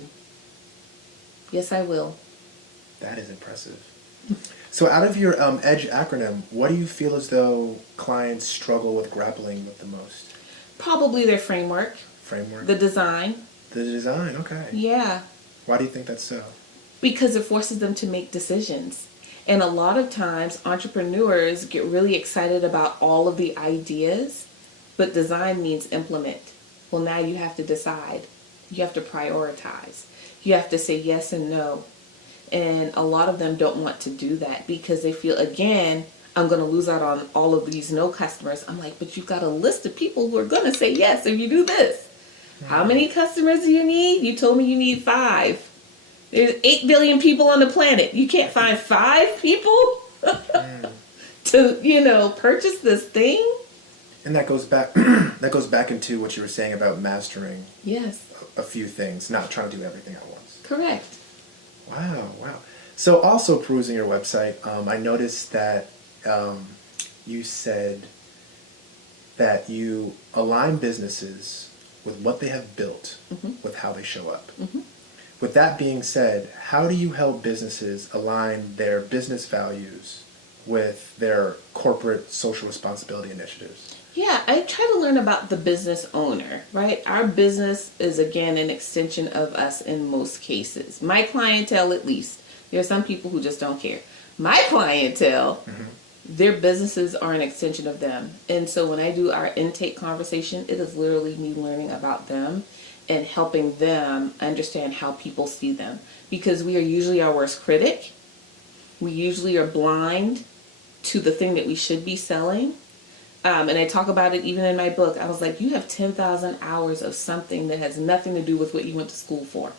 Yes, I will. That is impressive. So out of your EDGE acronym, what do you feel as though clients struggle with grappling with the most? Probably their framework, Framework? the design. The design, okay. Yeah, Why do you think that's so? because it forces them to make decisions. And a lot of times entrepreneurs get really excited about all of the ideas, but design means implement. Well, now you have to decide. You have to prioritize. You have to say yes and no. And a lot of them don't want to do that because they feel, again, I'm going to lose out on all of these no customers. I'm like, but you've got a list of people who are going to say yes if you do this. How many customers do you need? You told me you need 5. There's 8 billion people on the planet. You can't find 5 people to, purchase this thing? And that goes back into what you were saying about mastering Yes, a few things, not trying to do everything at once. correct. Wow. So also perusing your website, I noticed that you said that you align businesses with what they have built, with how they show up. Mm-hmm. With that being said, how do you help businesses align their business values with their corporate social responsibility initiatives? Yeah, I try to learn about the business owner, right? Our business is, again, an extension of us in most cases. My clientele, at least. There are some people who just don't care. My clientele, their businesses are an extension of them. And so when I do our intake conversation, it is literally me learning about them and helping them understand how people see them. Because we are usually our worst critic. We usually are blind to the thing that we should be selling. And I talk about it even in my book. I was like, you have 10,000 hours of something that has nothing to do with what you went to school for.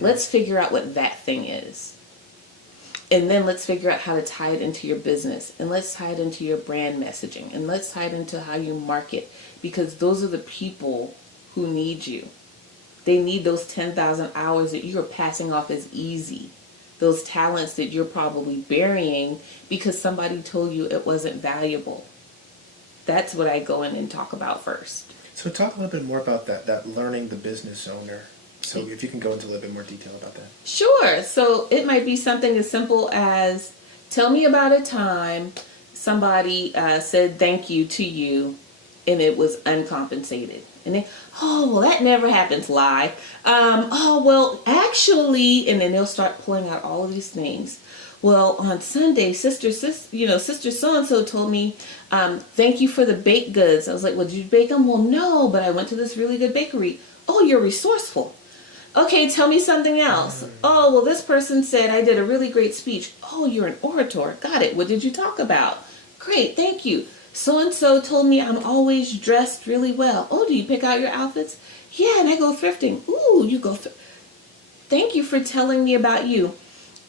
Let's figure out what that thing is. And then let's figure out how to tie it into your business. And let's tie it into your brand messaging. And let's tie it into how you market. Because those are the people who need you. They need those 10,000 hours that you are passing off as easy. Those talents that you're probably burying because somebody told you it wasn't valuable. That's what I go in and talk about first. So talk a little bit more about that learning the business owner. So if you can go into a little bit more detail about that. Sure. So it might be something as simple as, tell me about a time somebody said thank you to you and it was uncompensated. And then, oh, well, that never happens, lie. Oh, well, actually, and then they'll start pulling out all of these things. well, on Sunday, sister so-and-so told me, thank you for the baked goods. I was like, well, did you bake them? Well, no, but I went to this really good bakery. Oh, you're resourceful. Okay, tell me something else. Oh, well, this person said I did a really great speech. Oh, you're an orator. Got it. What did you talk about? Great, thank you. So-and-so told me I'm always dressed really well. Oh, do you pick out your outfits? Yeah, and I go thrifting. Ooh, you go thank you for telling me about you.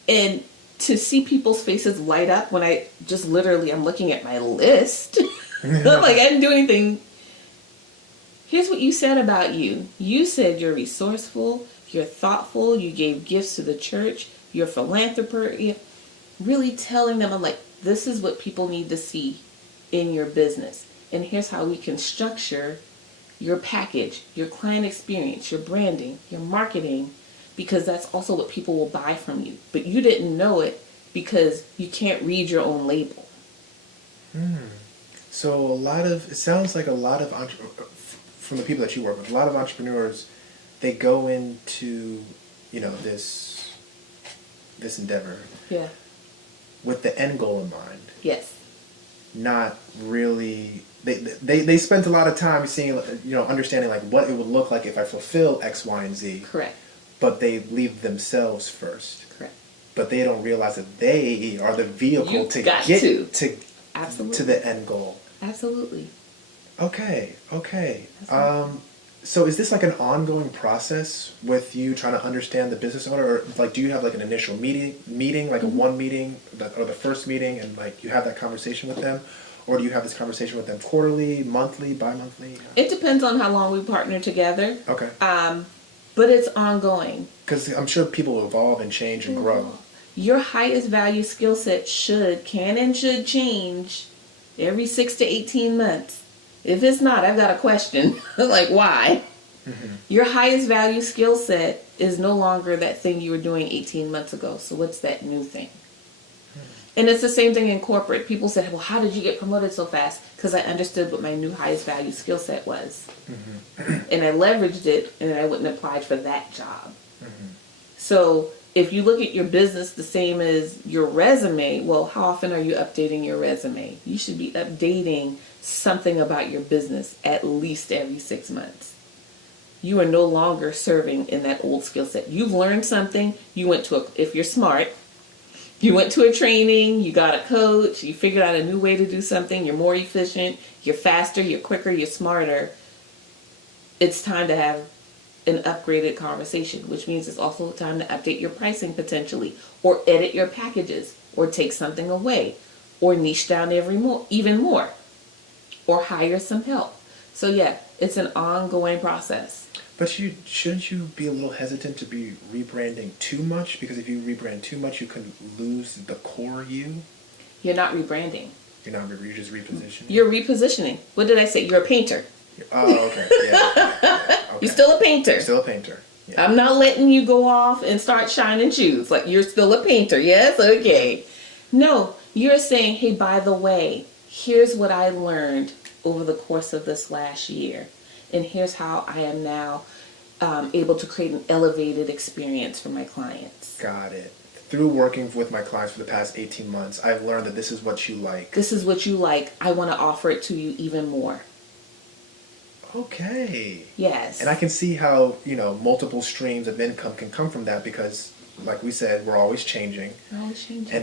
And to see people's faces light up when I just literally, I'm looking at my list. Like, I didn't do anything. Here's what you said about you. You said you're resourceful, you're thoughtful, you gave gifts to the church, you're a philanthropist. Really telling them, I'm like, this is what people need to see in your business. And here's how we can structure your package, your client experience, your branding, your marketing, because that's also what people will buy from you. But you didn't know it because you can't read your own label. So it sounds like a lot of from the people that you work with, a lot of entrepreneurs, they go into, this endeavor Yeah. with the end goal in mind. Yes. Not really. They spent a lot of time seeing, understanding like what it would look like if I fulfill X, Y, and Z. Correct. But they leave themselves first. Correct. But they don't realize that they are the vehicle You to got get to. to the end goal. Absolutely. Okay. That's right. So is this like an ongoing process with you trying to understand the business owner, or like do you have like an initial meeting, like a one meeting, or the first meeting, and like you have that conversation with them, or do you have this conversation with them quarterly, monthly, bi-monthly? It depends on how long we partner together. Okay. But it's ongoing. Because I'm sure people evolve and change and grow. Your highest value skill set can and should change every 6 to 18 months. If it's not, I've got a question. Like, why? Mm-hmm. Your highest value skill set is no longer that thing you were doing 18 months ago. So what's that new thing? And it's the same thing in corporate. People said, well, how did you get promoted so fast? Because I understood what my new highest value skill set was. Mm-hmm. And I leveraged it, and I wouldn't apply for that job. Mm-hmm. So if you look at your business the same as your resume, well, how often are you updating your resume? You should be updating something about your business at least every 6 months. You are no longer serving in that old skill set. You've learned something. You went to if you're smart, you went to a training, you got a coach, you figured out a new way to do something, you're more efficient, you're faster, you're quicker, you're smarter. It's time to have an upgraded conversation, which means it's also time to update your pricing potentially, or edit your packages, or take something away, or niche down even more, or hire some help. So yeah, it's an ongoing process. But shouldn't you be a little hesitant to be rebranding too much? Because if you rebrand too much, you can lose the core you. You're not rebranding. You're just repositioning. You're repositioning. What did I say? You're a painter. Oh, okay. Yeah. Okay. You're still a painter. You're still a painter. Yeah. I'm not letting you go off and start shining shoes. Like, you're still a painter. Yes? Okay. No, you're saying, hey, by the way, here's what I learned over the course of this last year. And here's how I am now able to create an elevated experience for my clients. Got it. Through working with my clients for the past 18 months, I've learned that this is what you like. This is what you like. I want to offer it to you even more. Okay. Yes. And I can see how, multiple streams of income can come from that because, like we said, we're always changing. We're always changing.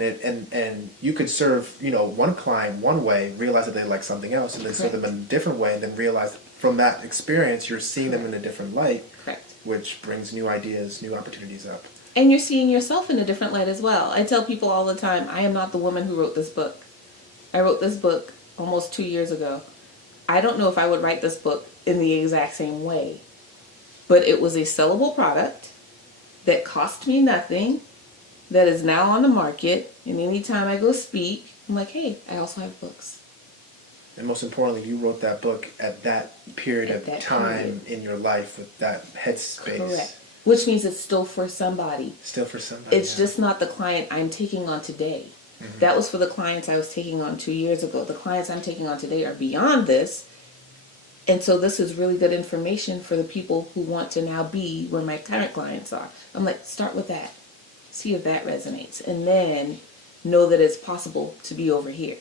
And you could serve, one client one way, realize that they like something else, and then serve them in a different way, and then realize from that experience you're seeing them in a different light. Correct. Which brings new ideas, new opportunities up. And you're seeing yourself in a different light as well. I tell people all the time, I am not the woman who wrote this book. I wrote this book almost 2 years ago. I don't know if I would write this book in the exact same way. But it was a sellable product that cost me nothing, that is now on the market, and anytime I go speak, I'm like, hey, I also have books. And most importantly, you wrote that book at that period of time in your life with that headspace. Correct. Which means it's still for somebody. Still for somebody. It's just not the client I'm taking on today. Mm-hmm. That was for the clients I was taking on 2 years ago. The clients I'm taking on today are beyond this. And so this is really good information for the people who want to now be where my current clients are. I'm like, start with that. See if that resonates. And then know that it's possible to be over here.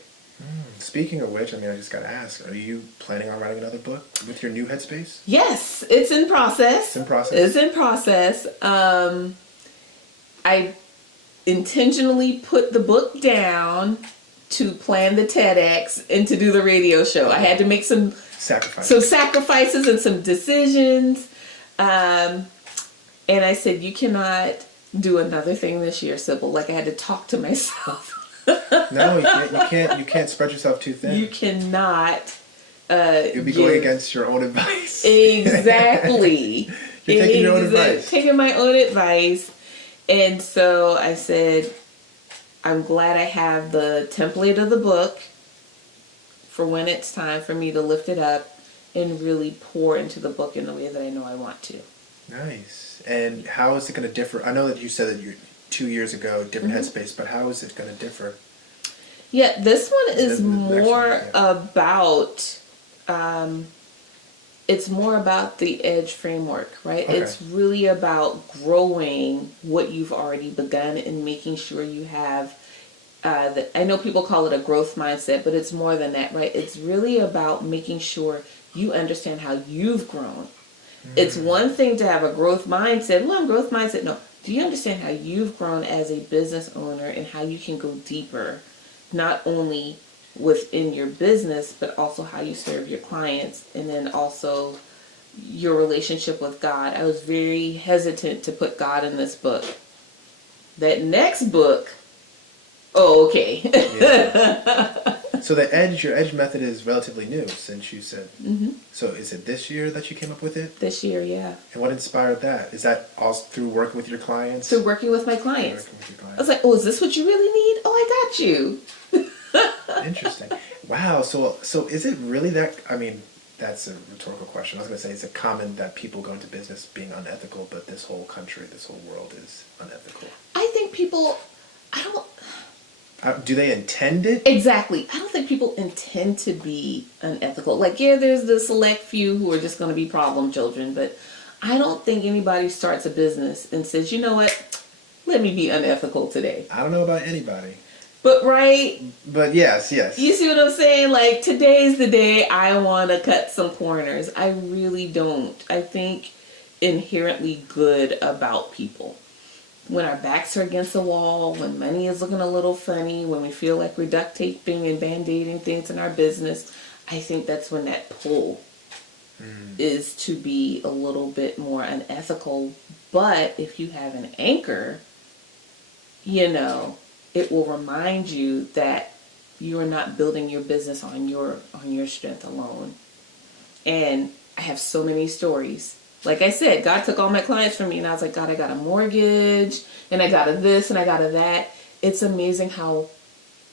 Speaking of which, I mean, I just got to ask, are you planning on writing another book with your new headspace? Yes, it's in process. It's in process? It's in process. I intentionally put the book down to plan the TEDx and to do the radio show. I had to make some sacrifices and some decisions. And I said, you cannot do another thing this year, Sybil. Like, I had to talk to myself. No, you can't spread yourself too thin. You cannot. You'll be going against your own advice. Exactly. You're taking your own advice. Taking my own advice. And so I said, I'm glad I have the template of the book for when it's time for me to lift it up and really pour into the book in the way that I know I want to. Nice. And how is it going to differ? I know that you said that you 2 years ago, different headspace, but how is it going to differ? Yeah, this one is The more next one, about, it's more about the EDGE framework, right? Okay. It's really about growing what you've already begun and making sure you have, I know people call it a growth mindset, but it's more than that, right? It's really about making sure you understand how you've grown. It's one thing to have a growth mindset. Well, growth mindset, no. Do you understand how you've grown as a business owner and how you can go deeper, not only within your business, but also how you serve your clients, and then also your relationship with God? I was very hesitant to put God in this book. That next book, oh, okay. Yeah. So your EDGE method is relatively new, since you said. So is it this year that you came up with it? This year, yeah. And what inspired that? Is that all through working with your clients? Through working with my clients. Working with your I clients. was like, oh, is this what you really need? Oh, I got you. Interesting. Wow. So is it really that? I mean, that's a rhetorical question. I was going to say, is it common that people go into business being unethical, but this whole country, this whole world is unethical? I think people, Do they intend it? exactly. I don't think people intend to be unethical. Like, yeah, there's the select few who are just going to be problem children, but I don't think anybody starts a business and says, you know what, let me be unethical today. I don't know about anybody. But right, But yes. you see what I'm saying? Like, today's the day I want to cut some corners. I really don't. I think inherently good about people. When our backs are against the wall, when money is looking a little funny, when we feel like we're duct taping and band-aiding things in our business, I think that's when that pull is to be a little bit more unethical. But if you have an anchor, it will remind you that you are not building your business on your strength alone. And I have so many stories. Like I said, God took all my clients from me, and I was like, God, I got a mortgage, and I got a this, and I got a that. It's amazing how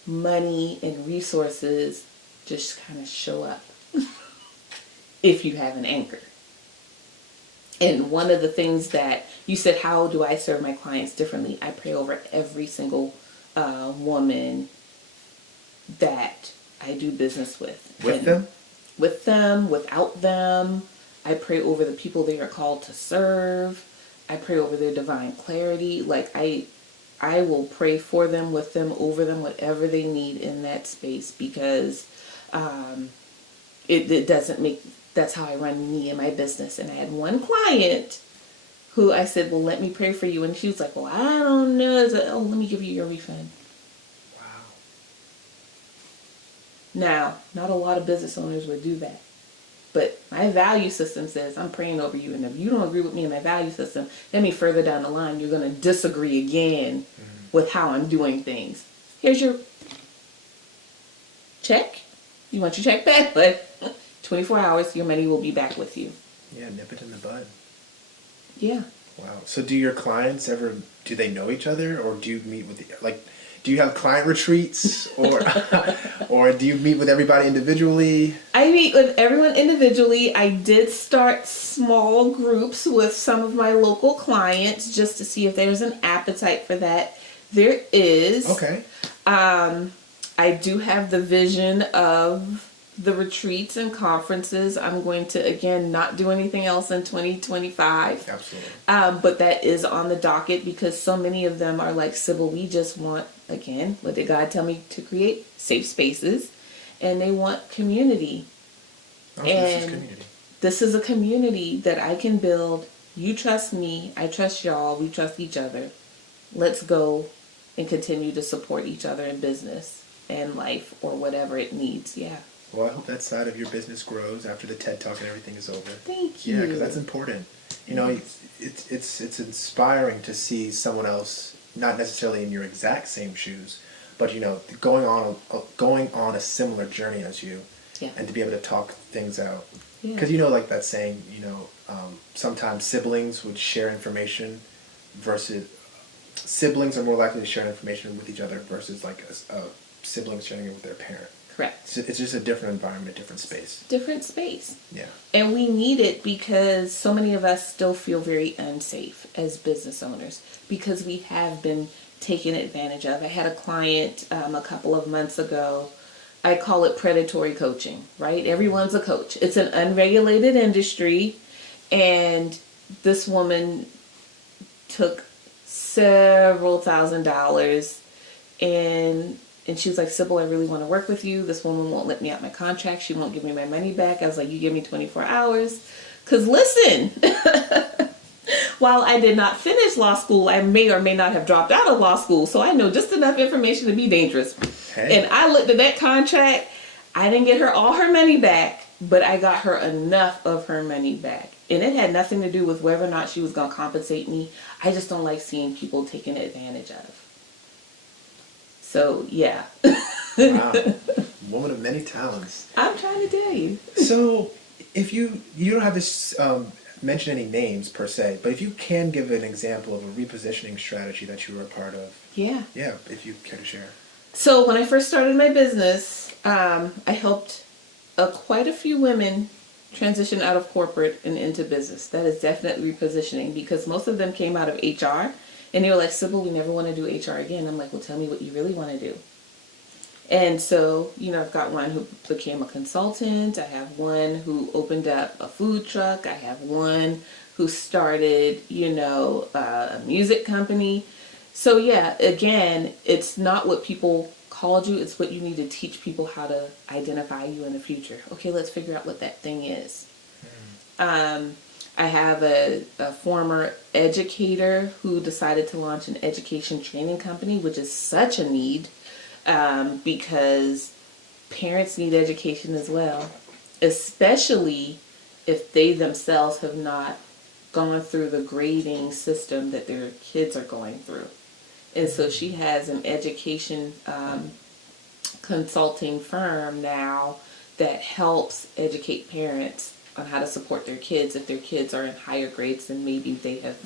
money and resources just kind of show up if you have an anchor. And one of the things that you said, how do I serve my clients differently? I pray over every single woman that I do business with. With them? With them, without them. I pray over the people they are called to serve. I pray over their divine clarity. Like, I will pray for them, with them, over them, whatever they need in that space, because it doesn't make, that's how I run me and my business. And I had one client who I said, well, let me pray for you. And she was like, well, I don't know. I said, oh, let me give you your refund. Wow. Now, not a lot of business owners would do that. But my value system says I'm praying over you. And if you don't agree with me in my value system, that means further down the line, you're going to disagree again with how I'm doing things. Here's your check. You want your check back? But 24 hours, your money will be back with you. Yeah, nip it in the bud. Yeah. Wow. So do your clients ever, do they know each other, or do you meet with, do you have client retreats, or or do you meet with everybody individually? I meet with everyone individually. I did start small groups with some of my local clients just to see if there's an appetite for that. There is. Okay. I do have the vision of the retreats and conferences. I'm going to, again, not do anything else in 2025. Absolutely. But that is on the docket because so many of them are like, Sybil, we just want, again, what did God tell me to create? Safe spaces. And they want community. Oh, this is community. This is a community that I can build. You trust me. I trust y'all. We trust each other. Let's go and continue to support each other in business and life or whatever it needs. Yeah. Well, I hope that side of your business grows after the TED Talk and everything is over. Thank you. Yeah, because that's important. You know, it's inspiring to see someone else, not necessarily in your exact same shoes, but you know, going on a similar journey as you, Yeah. and to be able to talk things out. Yeah. Because you know, like that saying, you know, sometimes siblings would share information versus siblings are more likely to share information with each other versus like a sibling sharing it with their parent. Correct. It's just a different environment, different space. Different space. Yeah. And we need it because so many of us still feel very unsafe as business owners because we have been taken advantage of. I had a client a couple of months ago. I call it predatory coaching, right? Everyone's a coach. It's an unregulated industry, and this woman took several $1,000s and she was like, Sybil, I really want to work with you. This woman won't let me out my contract. She won't give me my money back. I was like, you give me 24 hours. Because listen, while I did not finish law school, I may or may not have dropped out of law school. So I know just enough information to be dangerous. Hey. And I looked at that contract. I didn't get her all her money back, but I got her enough of her money back. And it had nothing to do with whether or not she was going to compensate me. I just don't like seeing people taken advantage of. So, yeah. Wow. Woman of many talents. I'm trying to tell you. So, if you don't have to mention any names per se, but if you can give an example of a repositioning strategy that you were a part of. Yeah. Yeah, if you care to share. So when I first started my business, I helped quite a few women transition out of corporate and into business. That is definitely repositioning because most of them came out of HR and they were like, Sybil, we never want to do HR again. I'm like, well, tell me what you really want to do. And so, you know, I've got one who became a consultant. I have one who opened up a food truck. I have one who started, you know, a music company. So yeah, again, it's not what people called you. It's what you need to teach people how to identify you in the future. Okay, let's figure out what that thing is. I have a former educator who decided to launch an education training company, which is such a need because parents need education as well, especially if they themselves have not gone through the grading system that their kids are going through. And so she has an education consulting firm now that helps educate parents on how to support their kids if their kids are in higher grades than maybe they have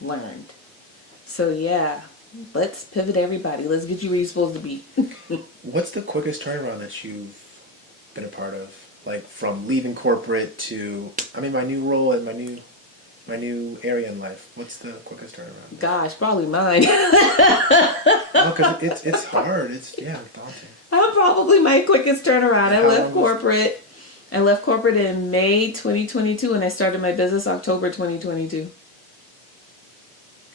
learned. So yeah, let's pivot everybody. Let's get you where you're supposed to be. What's the quickest turnaround that you've been a part of? Like from leaving corporate to, I'm in my new role and my new area in life. What's the quickest turnaround? Gosh, probably mine. No, because it's hard. It's daunting. I'm probably my quickest turnaround. I How left long was- corporate. I left corporate in May 2022 and I started my business October 2022.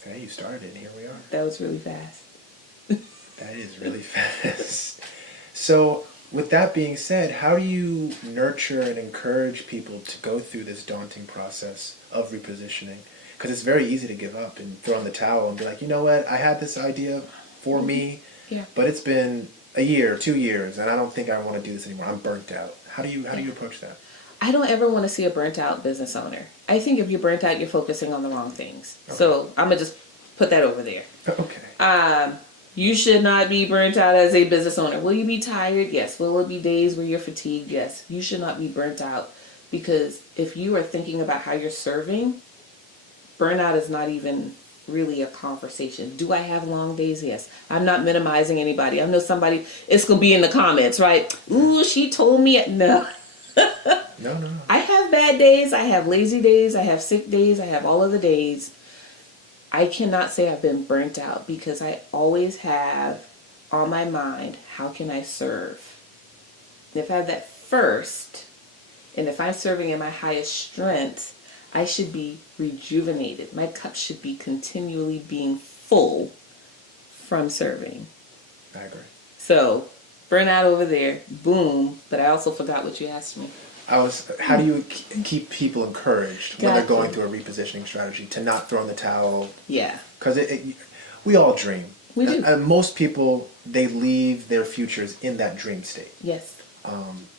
Okay, you started it and here we are. That was really fast. That is really fast. So, with that being said, how do you nurture and encourage people to go through this daunting process of repositioning? Because it's very easy to give up and throw in the towel and be like, you know what, I had this idea for me, Yeah. but it's been a year, 2 years, and I don't think I want to do this anymore. I'm burnt out. How do you approach that? I don't ever want to see a burnt out business owner. I think if you're burnt out, you're focusing on the wrong things. Okay. So I'm going to just put that over there. Okay. You should not be burnt out as a business owner. Will you be tired? Yes. Will it be days where you're fatigued? Yes. You should not be burnt out because if you are thinking about how you're serving, burnout is not even really a conversation. Do I have long days? Yes. I'm not minimizing anybody. I know somebody, it's going to be in the comments, right? Ooh, she told me. No. No. I have bad days. I have lazy days. I have sick days. I have all of the days. I cannot say I've been burnt out because I always have on my mind, how can I serve? If I have that first, and if I'm serving in my highest strength, I should be rejuvenated. My cup should be continually being full from serving. I agree. So, burnout over there, boom, but I also forgot what you asked me. How do you keep people encouraged when they're Gotcha. going through a repositioning strategy to not throw in the towel? Yeah. Because we all dream. We do. And most people, they leave their futures in that dream state. Yes.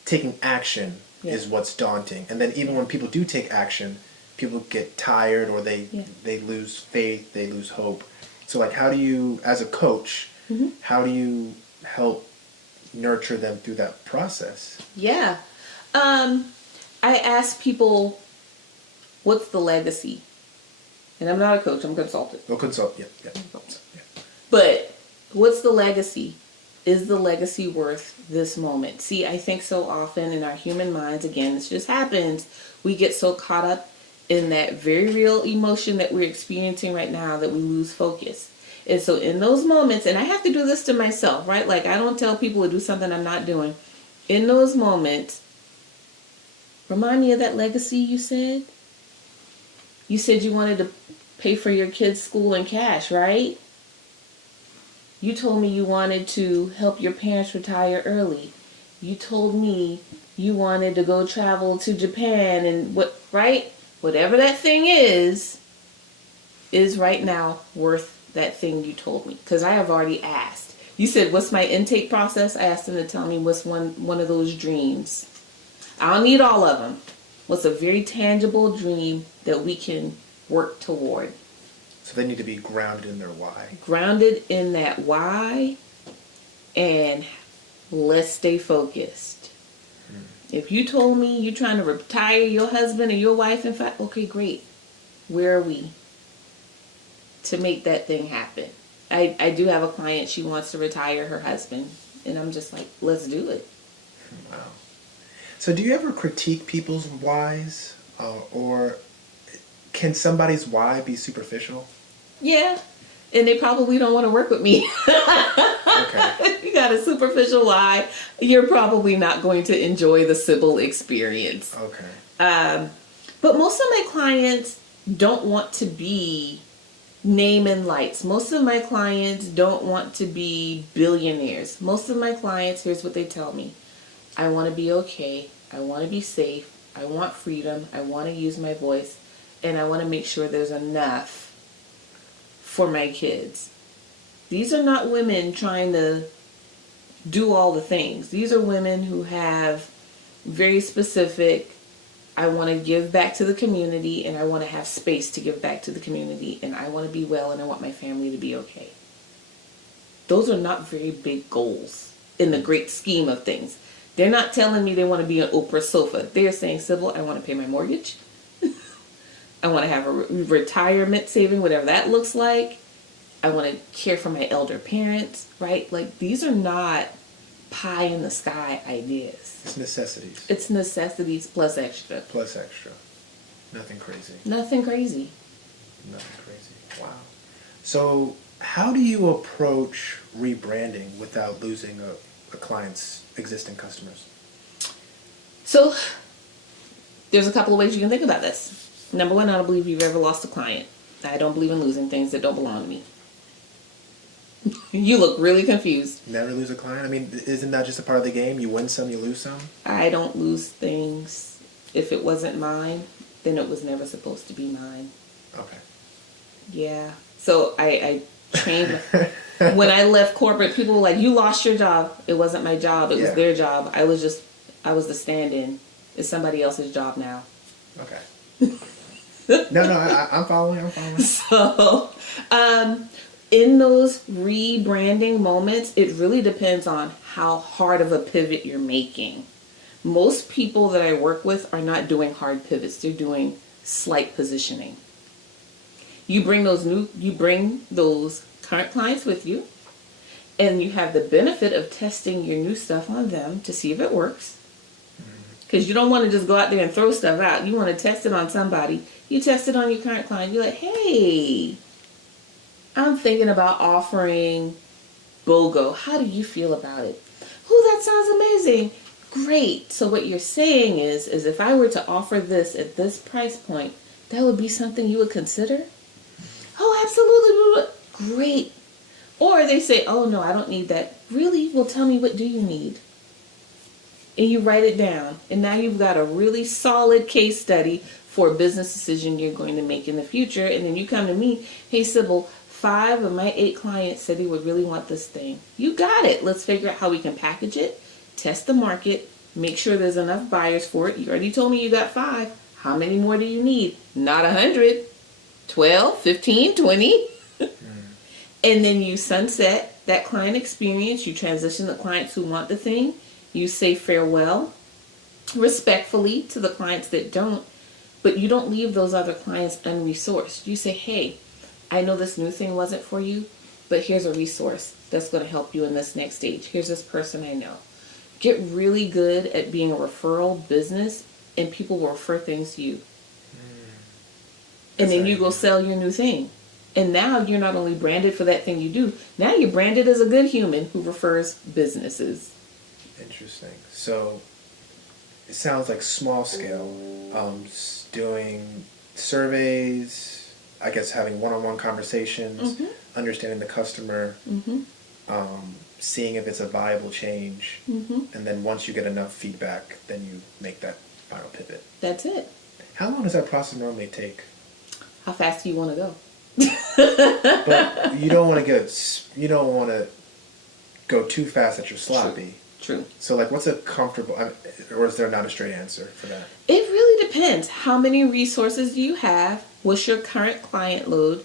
Taking action Yeah. is what's daunting. And then even when people do take action, people get tired or they lose faith, they lose hope. So like, how do you, as a coach, how do you help nurture them through that process? Yeah. I ask people, what's the legacy? And I'm not a coach, I'm a consultant. Oh, consult, yeah. But what's the legacy? Is the legacy worth this moment? See, I think so often in our human minds, again, this just happens, we get so caught up in that very real emotion that we're experiencing right now that we lose focus. And so in those moments, and I have to do this to myself, right? Like I don't tell people to do something I'm not doing. In those moments, remind me of that legacy you said. You said you wanted to pay for your kids' school in cash, right? You told me you wanted to help your parents retire early. You told me you wanted to go travel to Japan and what, right? Whatever that thing is right now worth that thing you told me. Because I have already asked. You said, what's my intake process? I asked them to tell me what's one of those dreams. I don't need all of them. What's a very tangible dream that we can work toward? So they need to be grounded in their why. Grounded in that why, and let's stay focused. If you told me you're trying to retire your husband or your wife, in fact, okay, great. Where are we to make that thing happen? I do have a client, she wants to retire her husband, and I'm just like, let's do it. Wow. So do you ever critique people's whys? Or can somebody's why be superficial? Yeah, and they probably don't want to work with me. Okay. If you got a superficial why, you're probably not going to enjoy the Sybil experience. Okay. But most of my clients don't want to be name and lights. Most of my clients don't want to be billionaires. Most of my clients, here's what they tell me. I want to be okay. I want to be safe. I want freedom. I want to use my voice. And I want to make sure there's enough for my kids. These are not women trying to do all the things. These are women who have very specific, I want to give back to the community and I want to have space to give back to the community and I want to be well and I want my family to be okay. Those are not very big goals in the great scheme of things. They're not telling me they want to be on Oprah's sofa. They're saying, Sybil, I want to pay my mortgage. I want to have a retirement saving, whatever that looks like. I want to care for my elder parents, right? Like, these are not pie in the sky ideas. It's necessities. It's necessities plus extra. Plus extra. Nothing crazy. Nothing crazy. Nothing crazy. Wow. So how do you approach rebranding without losing a client's existing customers? So there's a couple of ways you can think about this. Number one, I don't believe you've ever lost a client. I don't believe in losing things that don't belong to me. You look really confused. Never lose a client? I mean, isn't that just a part of the game? You win some, you lose some? I don't lose things. If it wasn't mine, then it was never supposed to be mine. Okay. Yeah. So I changed. When I left corporate, people were like, you lost your job. It wasn't my job. It was their job. I was the stand-in. It's somebody else's job now. Okay. No, I'm following. So, in those rebranding moments, it really depends on how hard of a pivot you're making. Most people that I work with are not doing hard pivots. They're doing slight positioning. You bring those current clients with you, and you have the benefit of testing your new stuff on them to see if it works. Because you don't want to just go out there and throw stuff out. You want to test it on somebody. You test it on your current client. You're like, hey, I'm thinking about offering BOGO. How do you feel about it? Oh, that sounds amazing. Great. So what you're saying is if I were to offer this at this price point, that would be something you would consider? Oh, absolutely. Great. Or they say, oh no, I don't need that. Really? Well, tell me, what do you need? And you write it down. And now you've got a really solid case study for a business decision you're going to make in the future. And then you come to me, hey, Sybil, 5 of my 8 clients said they would really want this thing. You got it. Let's figure out how we can package it, test the market, make sure there's enough buyers for it. You already told me you got 5. How many more do you need? Not 100, 12, 15, 20. And then you sunset that client experience. You transition the clients who want the thing. You say farewell respectfully to the clients that don't. But you don't leave those other clients unresourced. You say, hey, I know this new thing wasn't for you, but here's a resource that's going to help you in this next stage. Here's this person I know. Get really good at being a referral business, and people will refer things to you. And then you go sell your new thing. And now you're not only branded for that thing you do, now you're branded as a good human who refers businesses. Interesting. So it sounds like small scale, doing surveys, I guess having one-on-one conversations, understanding the customer, seeing if it's a viable change, and then once you get enough feedback, then you make that final pivot. That's it. How long does that process normally take? How fast do you want to go? But you don't want to go too fast that you're sloppy. True. So like, what's a comfortable, or is there not a straight answer for that? It really depends. How many resources do you have? What's your current client load?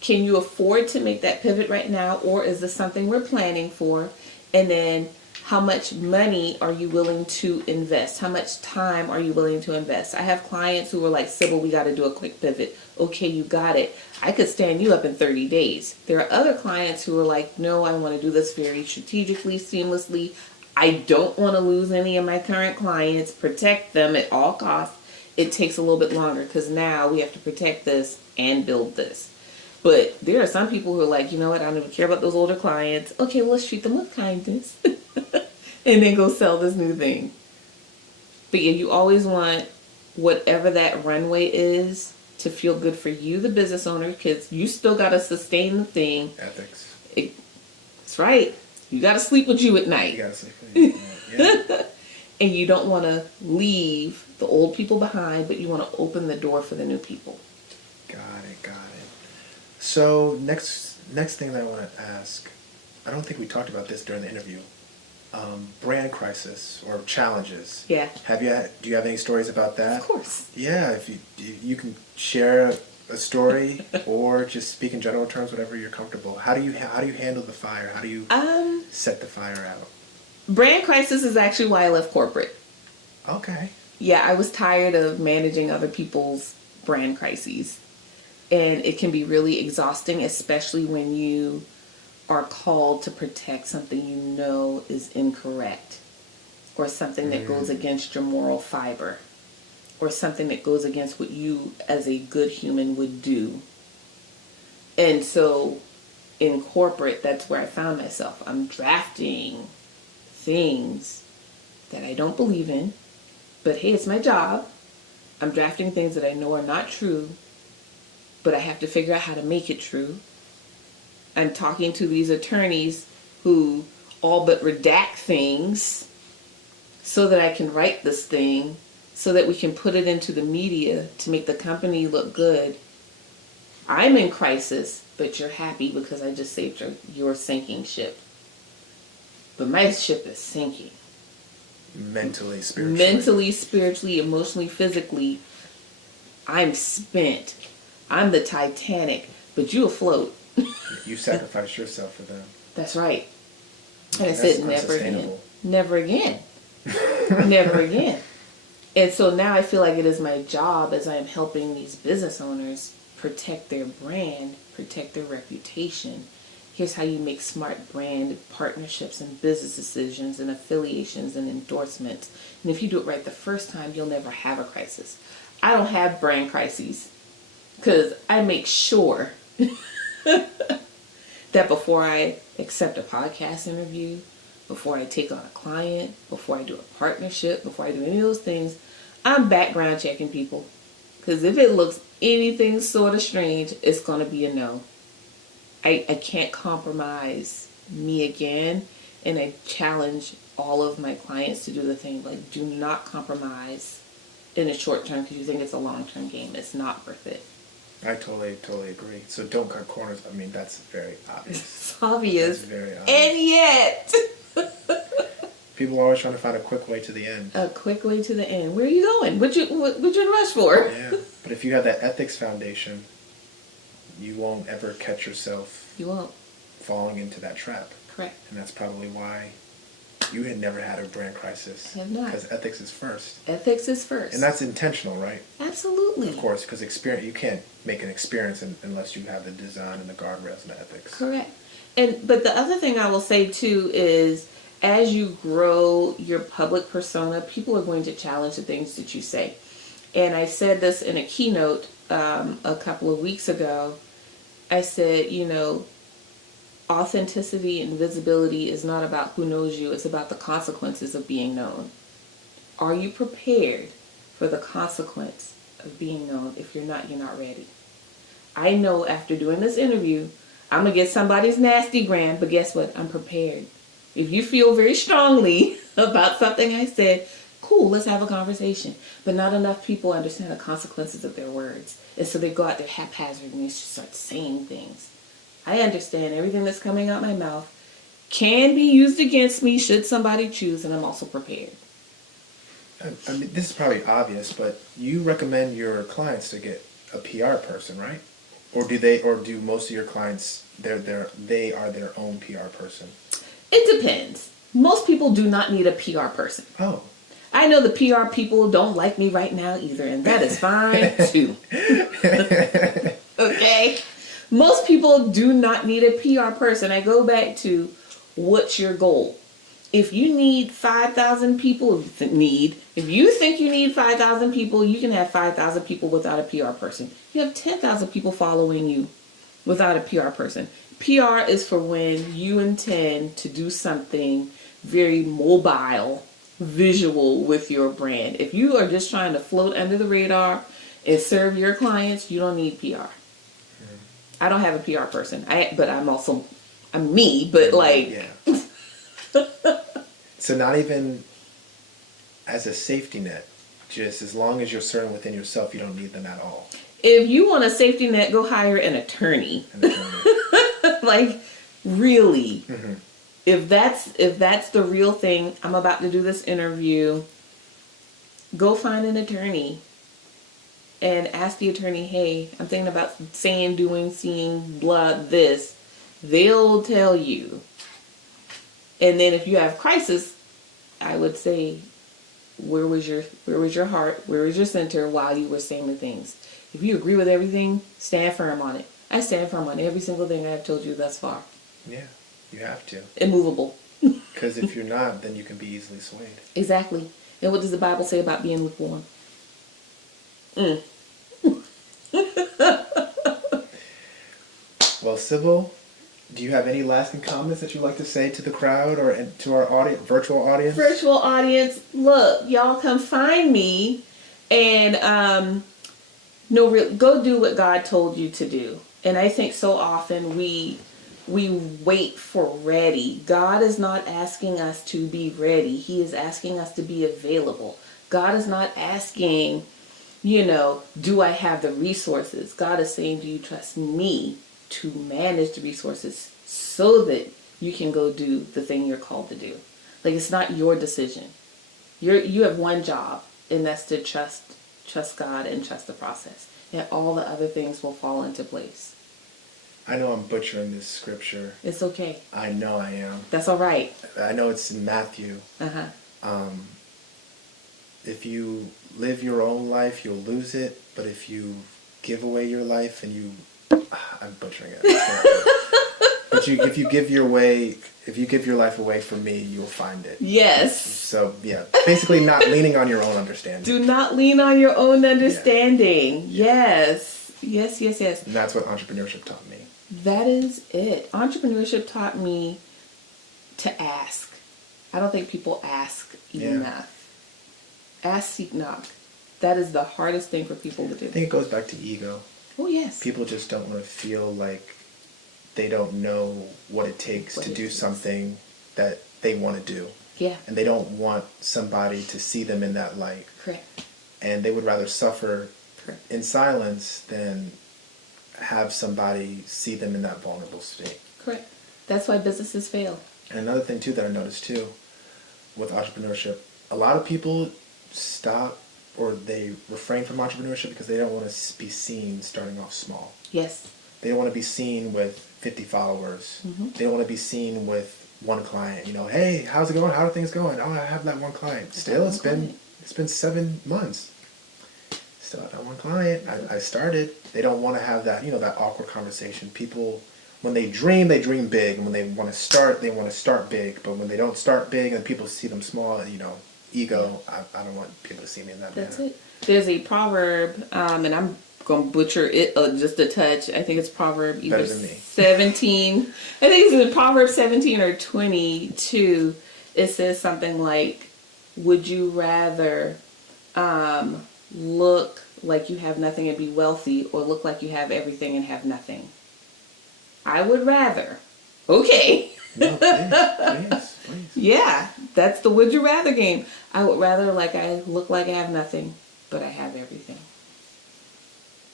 Can you afford to make that pivot right now, or is this something we're planning for? And then how much money are you willing to invest? How much time are you willing to invest? I have clients who are like, Sybil, we got to do a quick pivot. Okay, you got it. I could stand you up in 30 days. There are other clients who are like, no, I want to do this very strategically, seamlessly. I don't want to lose any of my current clients, protect them at all costs. It takes a little bit longer because now we have to protect this and build this. But there are some people who are like, you know what, I don't even care about those older clients. Okay, well, let's treat them with kindness. And then go sell this new thing. But yeah, you always want whatever that runway is to feel good for you, the business owner, because you still got to sustain the thing. Ethics. That's right. You got to sleep with you at night. You got to sleep with you at night. Yeah. And you don't want to leave the old people behind, but you want to open the door for the new people. Got it. So next thing that I want to ask, I don't think we talked about this during the interview. Brand crisis or challenges. Yeah. Do you have any stories about that? Of course. Yeah, if you can share a story or just speak in general terms, whatever you're comfortable. How do you handle the fire? How do you set the fire out? Brand crisis is actually why I left corporate. Okay. Yeah, I was tired of managing other people's brand crises. And it can be really exhausting, especially when you are called to protect something you know is incorrect, or something that goes against your moral fiber, or something that goes against what you as a good human would do. And so in corporate, that's where I found myself. I'm drafting things that I don't believe in, but hey, it's my job. I'm drafting things that I know are not true, but I have to figure out how to make it true. I'm talking to these attorneys who all but redact things so that I can write this thing, so that we can put it into the media to make the company look good. I'm in crisis, but you're happy because I just saved your sinking ship. But my ship is sinking. Mentally, spiritually. Mentally, spiritually, emotionally, physically. I'm spent. I'm the Titanic, but you afloat. You sacrificed yourself for them. That's right. And I That's said, never again. unsustainable. Never again. Never again. And so now I feel like it is my job, as I am helping these business owners protect their brand, protect their reputation. Here's how you make smart brand partnerships and business decisions and affiliations and endorsements. And if you do it right the first time, you'll never have a crisis. I don't have brand crises because I make sure that before I accept a podcast interview, before I take on a client, before I do a partnership, before I do any of those things, I'm background checking people. Because if it looks anything sort of strange, it's going to be a no. I can't compromise me again, and I challenge all of my clients to do the thing. Like, do not compromise in the short term because you think it's a long-term game. It's not worth it. I totally agree. So don't cut corners. I mean, that's very obvious. It's obvious. That's very obvious. And yet... People are always trying to find a quick way to the end. A quick way to the end. Where are you going? What you in a rush for? Yeah. But if you have that ethics foundation, you won't ever catch yourself You won't. falling into that trap. Correct. And that's probably why you had never had a brand crisis. I have not. Because ethics is first. Ethics is first. And that's intentional, right? Absolutely. Of course, because experience, you can't make an experience unless you have the design and the guardrails and the ethics. Correct. But the other thing I will say too is, as you grow your public persona, people are going to challenge the things that you say. And I said this in a keynote a couple of weeks ago. I said, authenticity and visibility is not about who knows you. It's about the consequences of being known. Are you prepared for the consequence of being known? If you're not, you're not ready. I know after doing this interview, I'm going to get somebody's nasty gram, but guess what? I'm prepared. If you feel very strongly about something I said, cool, let's have a conversation. But not enough people understand the consequences of their words. And so they go out there haphazard and they just start saying things. I understand everything that's coming out my mouth can be used against me should somebody choose, and I'm also prepared. I mean, this is probably obvious, but you recommend your clients to get a PR person, right? Or do most of your clients they are their own PR person? It depends. Most people do not need a PR person. Oh. I know the PR people don't like me right now either, and that is fine too. Okay? Most people do not need a PR person. I go back to, what's your goal? If you need 5,000 people, if you think you need 5,000 people, you can have 5,000 people without a PR person. You have 10,000 people following you without a PR person. PR is for when you intend to do something very mobile, visual with your brand. If you are just trying to float under the radar and serve your clients, you don't need PR. I don't have a PR person. I'm me, but like... Yeah. So not even as a safety net, just as long as you're certain within yourself, you don't need them at all. If you want a safety net, go hire an attorney. Like, really. Mm-hmm. If that's the real thing, I'm about to do this interview, go find an attorney and ask the attorney, hey, I'm thinking about saying, doing, seeing, blah, this. They'll tell you. And then if you have crisis, I would say, where was your heart? Where was your center while you were saying the things? If you agree with everything, stand firm on it. I stand firm on every single thing I have told you thus far. Yeah, you have to. Immovable. Because if you're not, then you can be easily swayed. Exactly. And what does the Bible say about being lukewarm? Well, Sybil, do you have any lasting comments that you'd like to say to the crowd or to our audience, virtual audience? Virtual audience, look, y'all come find me and go do what God told you to do. And I think so often we wait for ready. God is not asking us to be ready. He is asking us to be available. God is not asking, do I have the resources? God is saying, do you trust me to manage the resources so that you can go do the thing you're called to do? Like, it's not your decision. You have one job, and that's to trust God and trust the process. And all the other things will fall into place. I know I'm butchering this scripture. It's okay. I know I am. That's all right. I know it's in Matthew. Uh-huh. If you live your own life, you'll lose it. But if you give away your life and I'm butchering it. But if you give your life away for me, you'll find it. Yes. So yeah, basically not leaning on your own understanding. Do not lean on your own understanding. Yeah. Yes. And that's what entrepreneurship taught me. That is it. Entrepreneurship taught me to ask. I don't think people ask Yeah. enough. Ask, seek, knock. That is the hardest thing for people to do. I think it goes back to ego. Oh, yes. People just don't want to feel like they don't know what it takes What to it do takes. something that they want to do. Yeah, And they don't want somebody to see them in that light. correct. And they would rather suffer Correct. in silence than have somebody see them in that vulnerable state. Correct. That's why businesses fail. And another thing too that I noticed too with entrepreneurship, a lot of people stop or they refrain from entrepreneurship because they don't want to be seen starting off small. Yes. They don't want to be seen with 50 followers. They don't want to be seen with one client. You know, hey, how's it going? How are things going? Oh, I have that one client. Still, it's been 7 months. Still have that one client. I started. They don't want to have that, that awkward conversation. People, when they dream big. And when they want to start big. But when they don't start big and people see them small, ego, I don't want people to see me in that That's manner. it. There's a proverb, and I'm going to butcher it just a touch. I think it's proverb either Better than me. 17. I think it's in Proverb 17 or 22. It says something like, would you rather look like you have nothing and be wealthy, or look like you have everything and have nothing? I would rather. Okay. No, please. Yeah, that's the would you rather game. I would rather I look like I have nothing, but I have everything.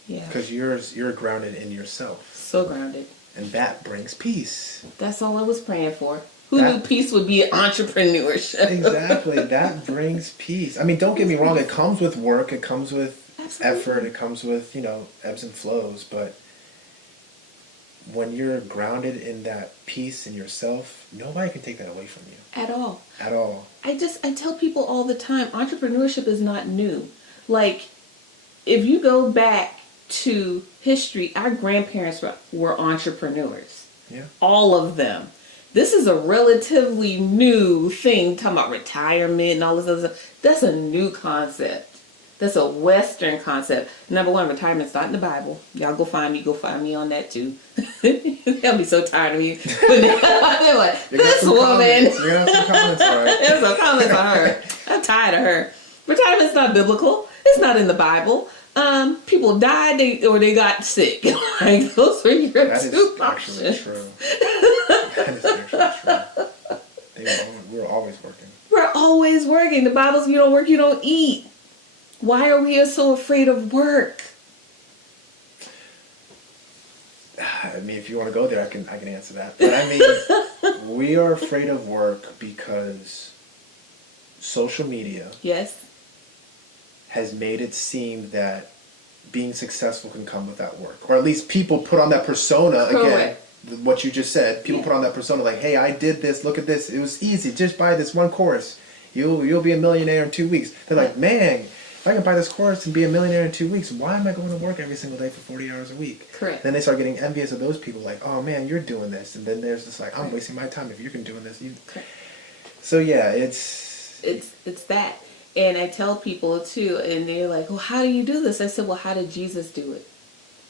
Yeah. Because you're grounded in yourself. So grounded. And that brings peace. That's all I was praying for. Who That- knew peace would be entrepreneurship? Exactly. That brings peace. I mean, don't get me wrong. It comes with work. It comes with Absolutely. effort. It comes with, ebbs and flows. But when you're grounded in that peace in yourself, nobody can take that away from you. At all. At all. I tell people all the time, entrepreneurship is not new. If you go back to history, our grandparents were entrepreneurs. Yeah. All of them. This is a relatively new thing, talking about retirement and all this other stuff. That's a new concept. That's a Western concept. Number one, retirement's not in the Bible. Y'all go find me on that too. They'll be so tired of me. They're like, this woman. You're going to have some comments, all right. There's some comments on her. I'm tired of her. Retirement's not biblical. It's not in the Bible. People died or they got sick. Those are your That is two actually options. true. That is actually true. We're always working. We're always working. The Bible's, you don't work, you don't eat. Why are we so afraid of work? I mean, if you want to go there, I can answer that. But I mean, we are afraid of work because social media Yes. has made it seem that being successful can come without work. Or at least people put on that persona, Correct. again, what you just said. People Yeah. put on that persona like, hey, I did this, look at this, it was easy, just buy this one course. You'll be a millionaire in 2 weeks. They're like, man, if I can buy this course and be a millionaire in 2 weeks, why am I going to work every single day for 40 hours a week? Correct. Then they start getting envious of those people like, oh man, you're doing this. And then there's this like, I'm wasting my time if you're doing this. Correct. So yeah, it's that. And I tell people too, and they're like, well, how do you do this? I said, well, how did Jesus do it?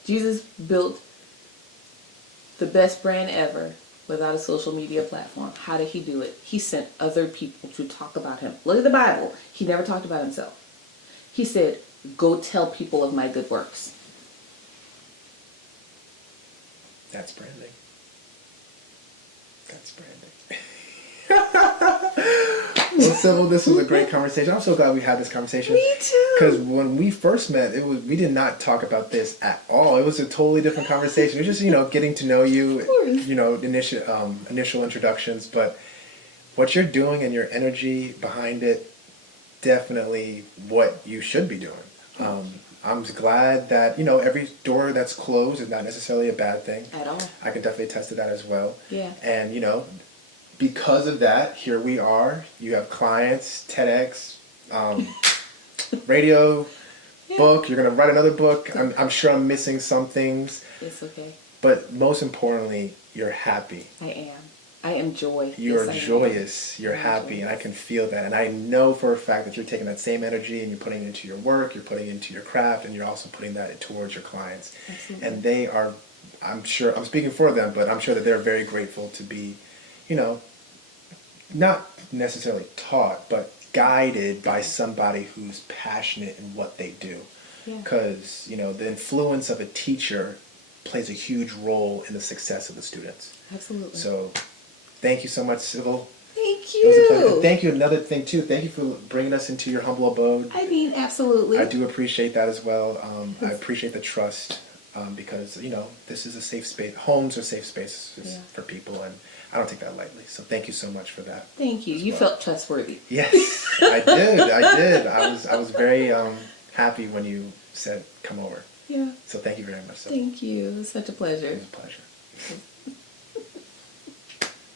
Jesus built the best brand ever without a social media platform. How did he do it? He sent other people to talk about him. Look at the Bible. He never talked about himself. He said, go tell people of my good works. That's branding. That's branding. Well, Sybil, this was a great conversation. I'm so glad we had this conversation. Me too. Because when we first met, we did not talk about this at all. It was a totally different conversation. It was just getting to know you, initial introductions. But what you're doing and your energy behind it, definitely what you should be doing. I'm glad that every door that's closed is not necessarily a bad thing. At all. I can definitely attest to that as well. Yeah. And because of that, here we are. You have clients, TEDx, radio, book. You're gonna write another book. I'm sure I'm missing some things, It's okay. but most importantly, you're happy. I am joy. You're Yes, I am. joyous. You're I'm happy, joyous. and I can feel that. And I know for a fact that you're taking that same energy and you're putting it into your work. You're putting it into your craft, and you're also putting that towards your clients. Absolutely. And they are. I'm sure. I'm speaking for them, but I'm sure that they're very grateful to be, not necessarily taught, but guided by somebody who's passionate in what they do. Yeah. Because, the influence of a teacher plays a huge role in the success of the students. Absolutely. So, thank you so much, Sybil. Thank It was a pleasure. you. And thank you. Another thing, too. Thank you for bringing us into your humble abode. I mean, absolutely. I do appreciate that as well. I appreciate the trust because, this is a safe space. Homes are safe spaces for people, and I don't take that lightly. So thank you so much for that. Thank you. You felt trustworthy. Yes, I did. I did. I was very happy when you said come over. Yeah. So thank you very much. Thank you. It was such a pleasure. It was a pleasure.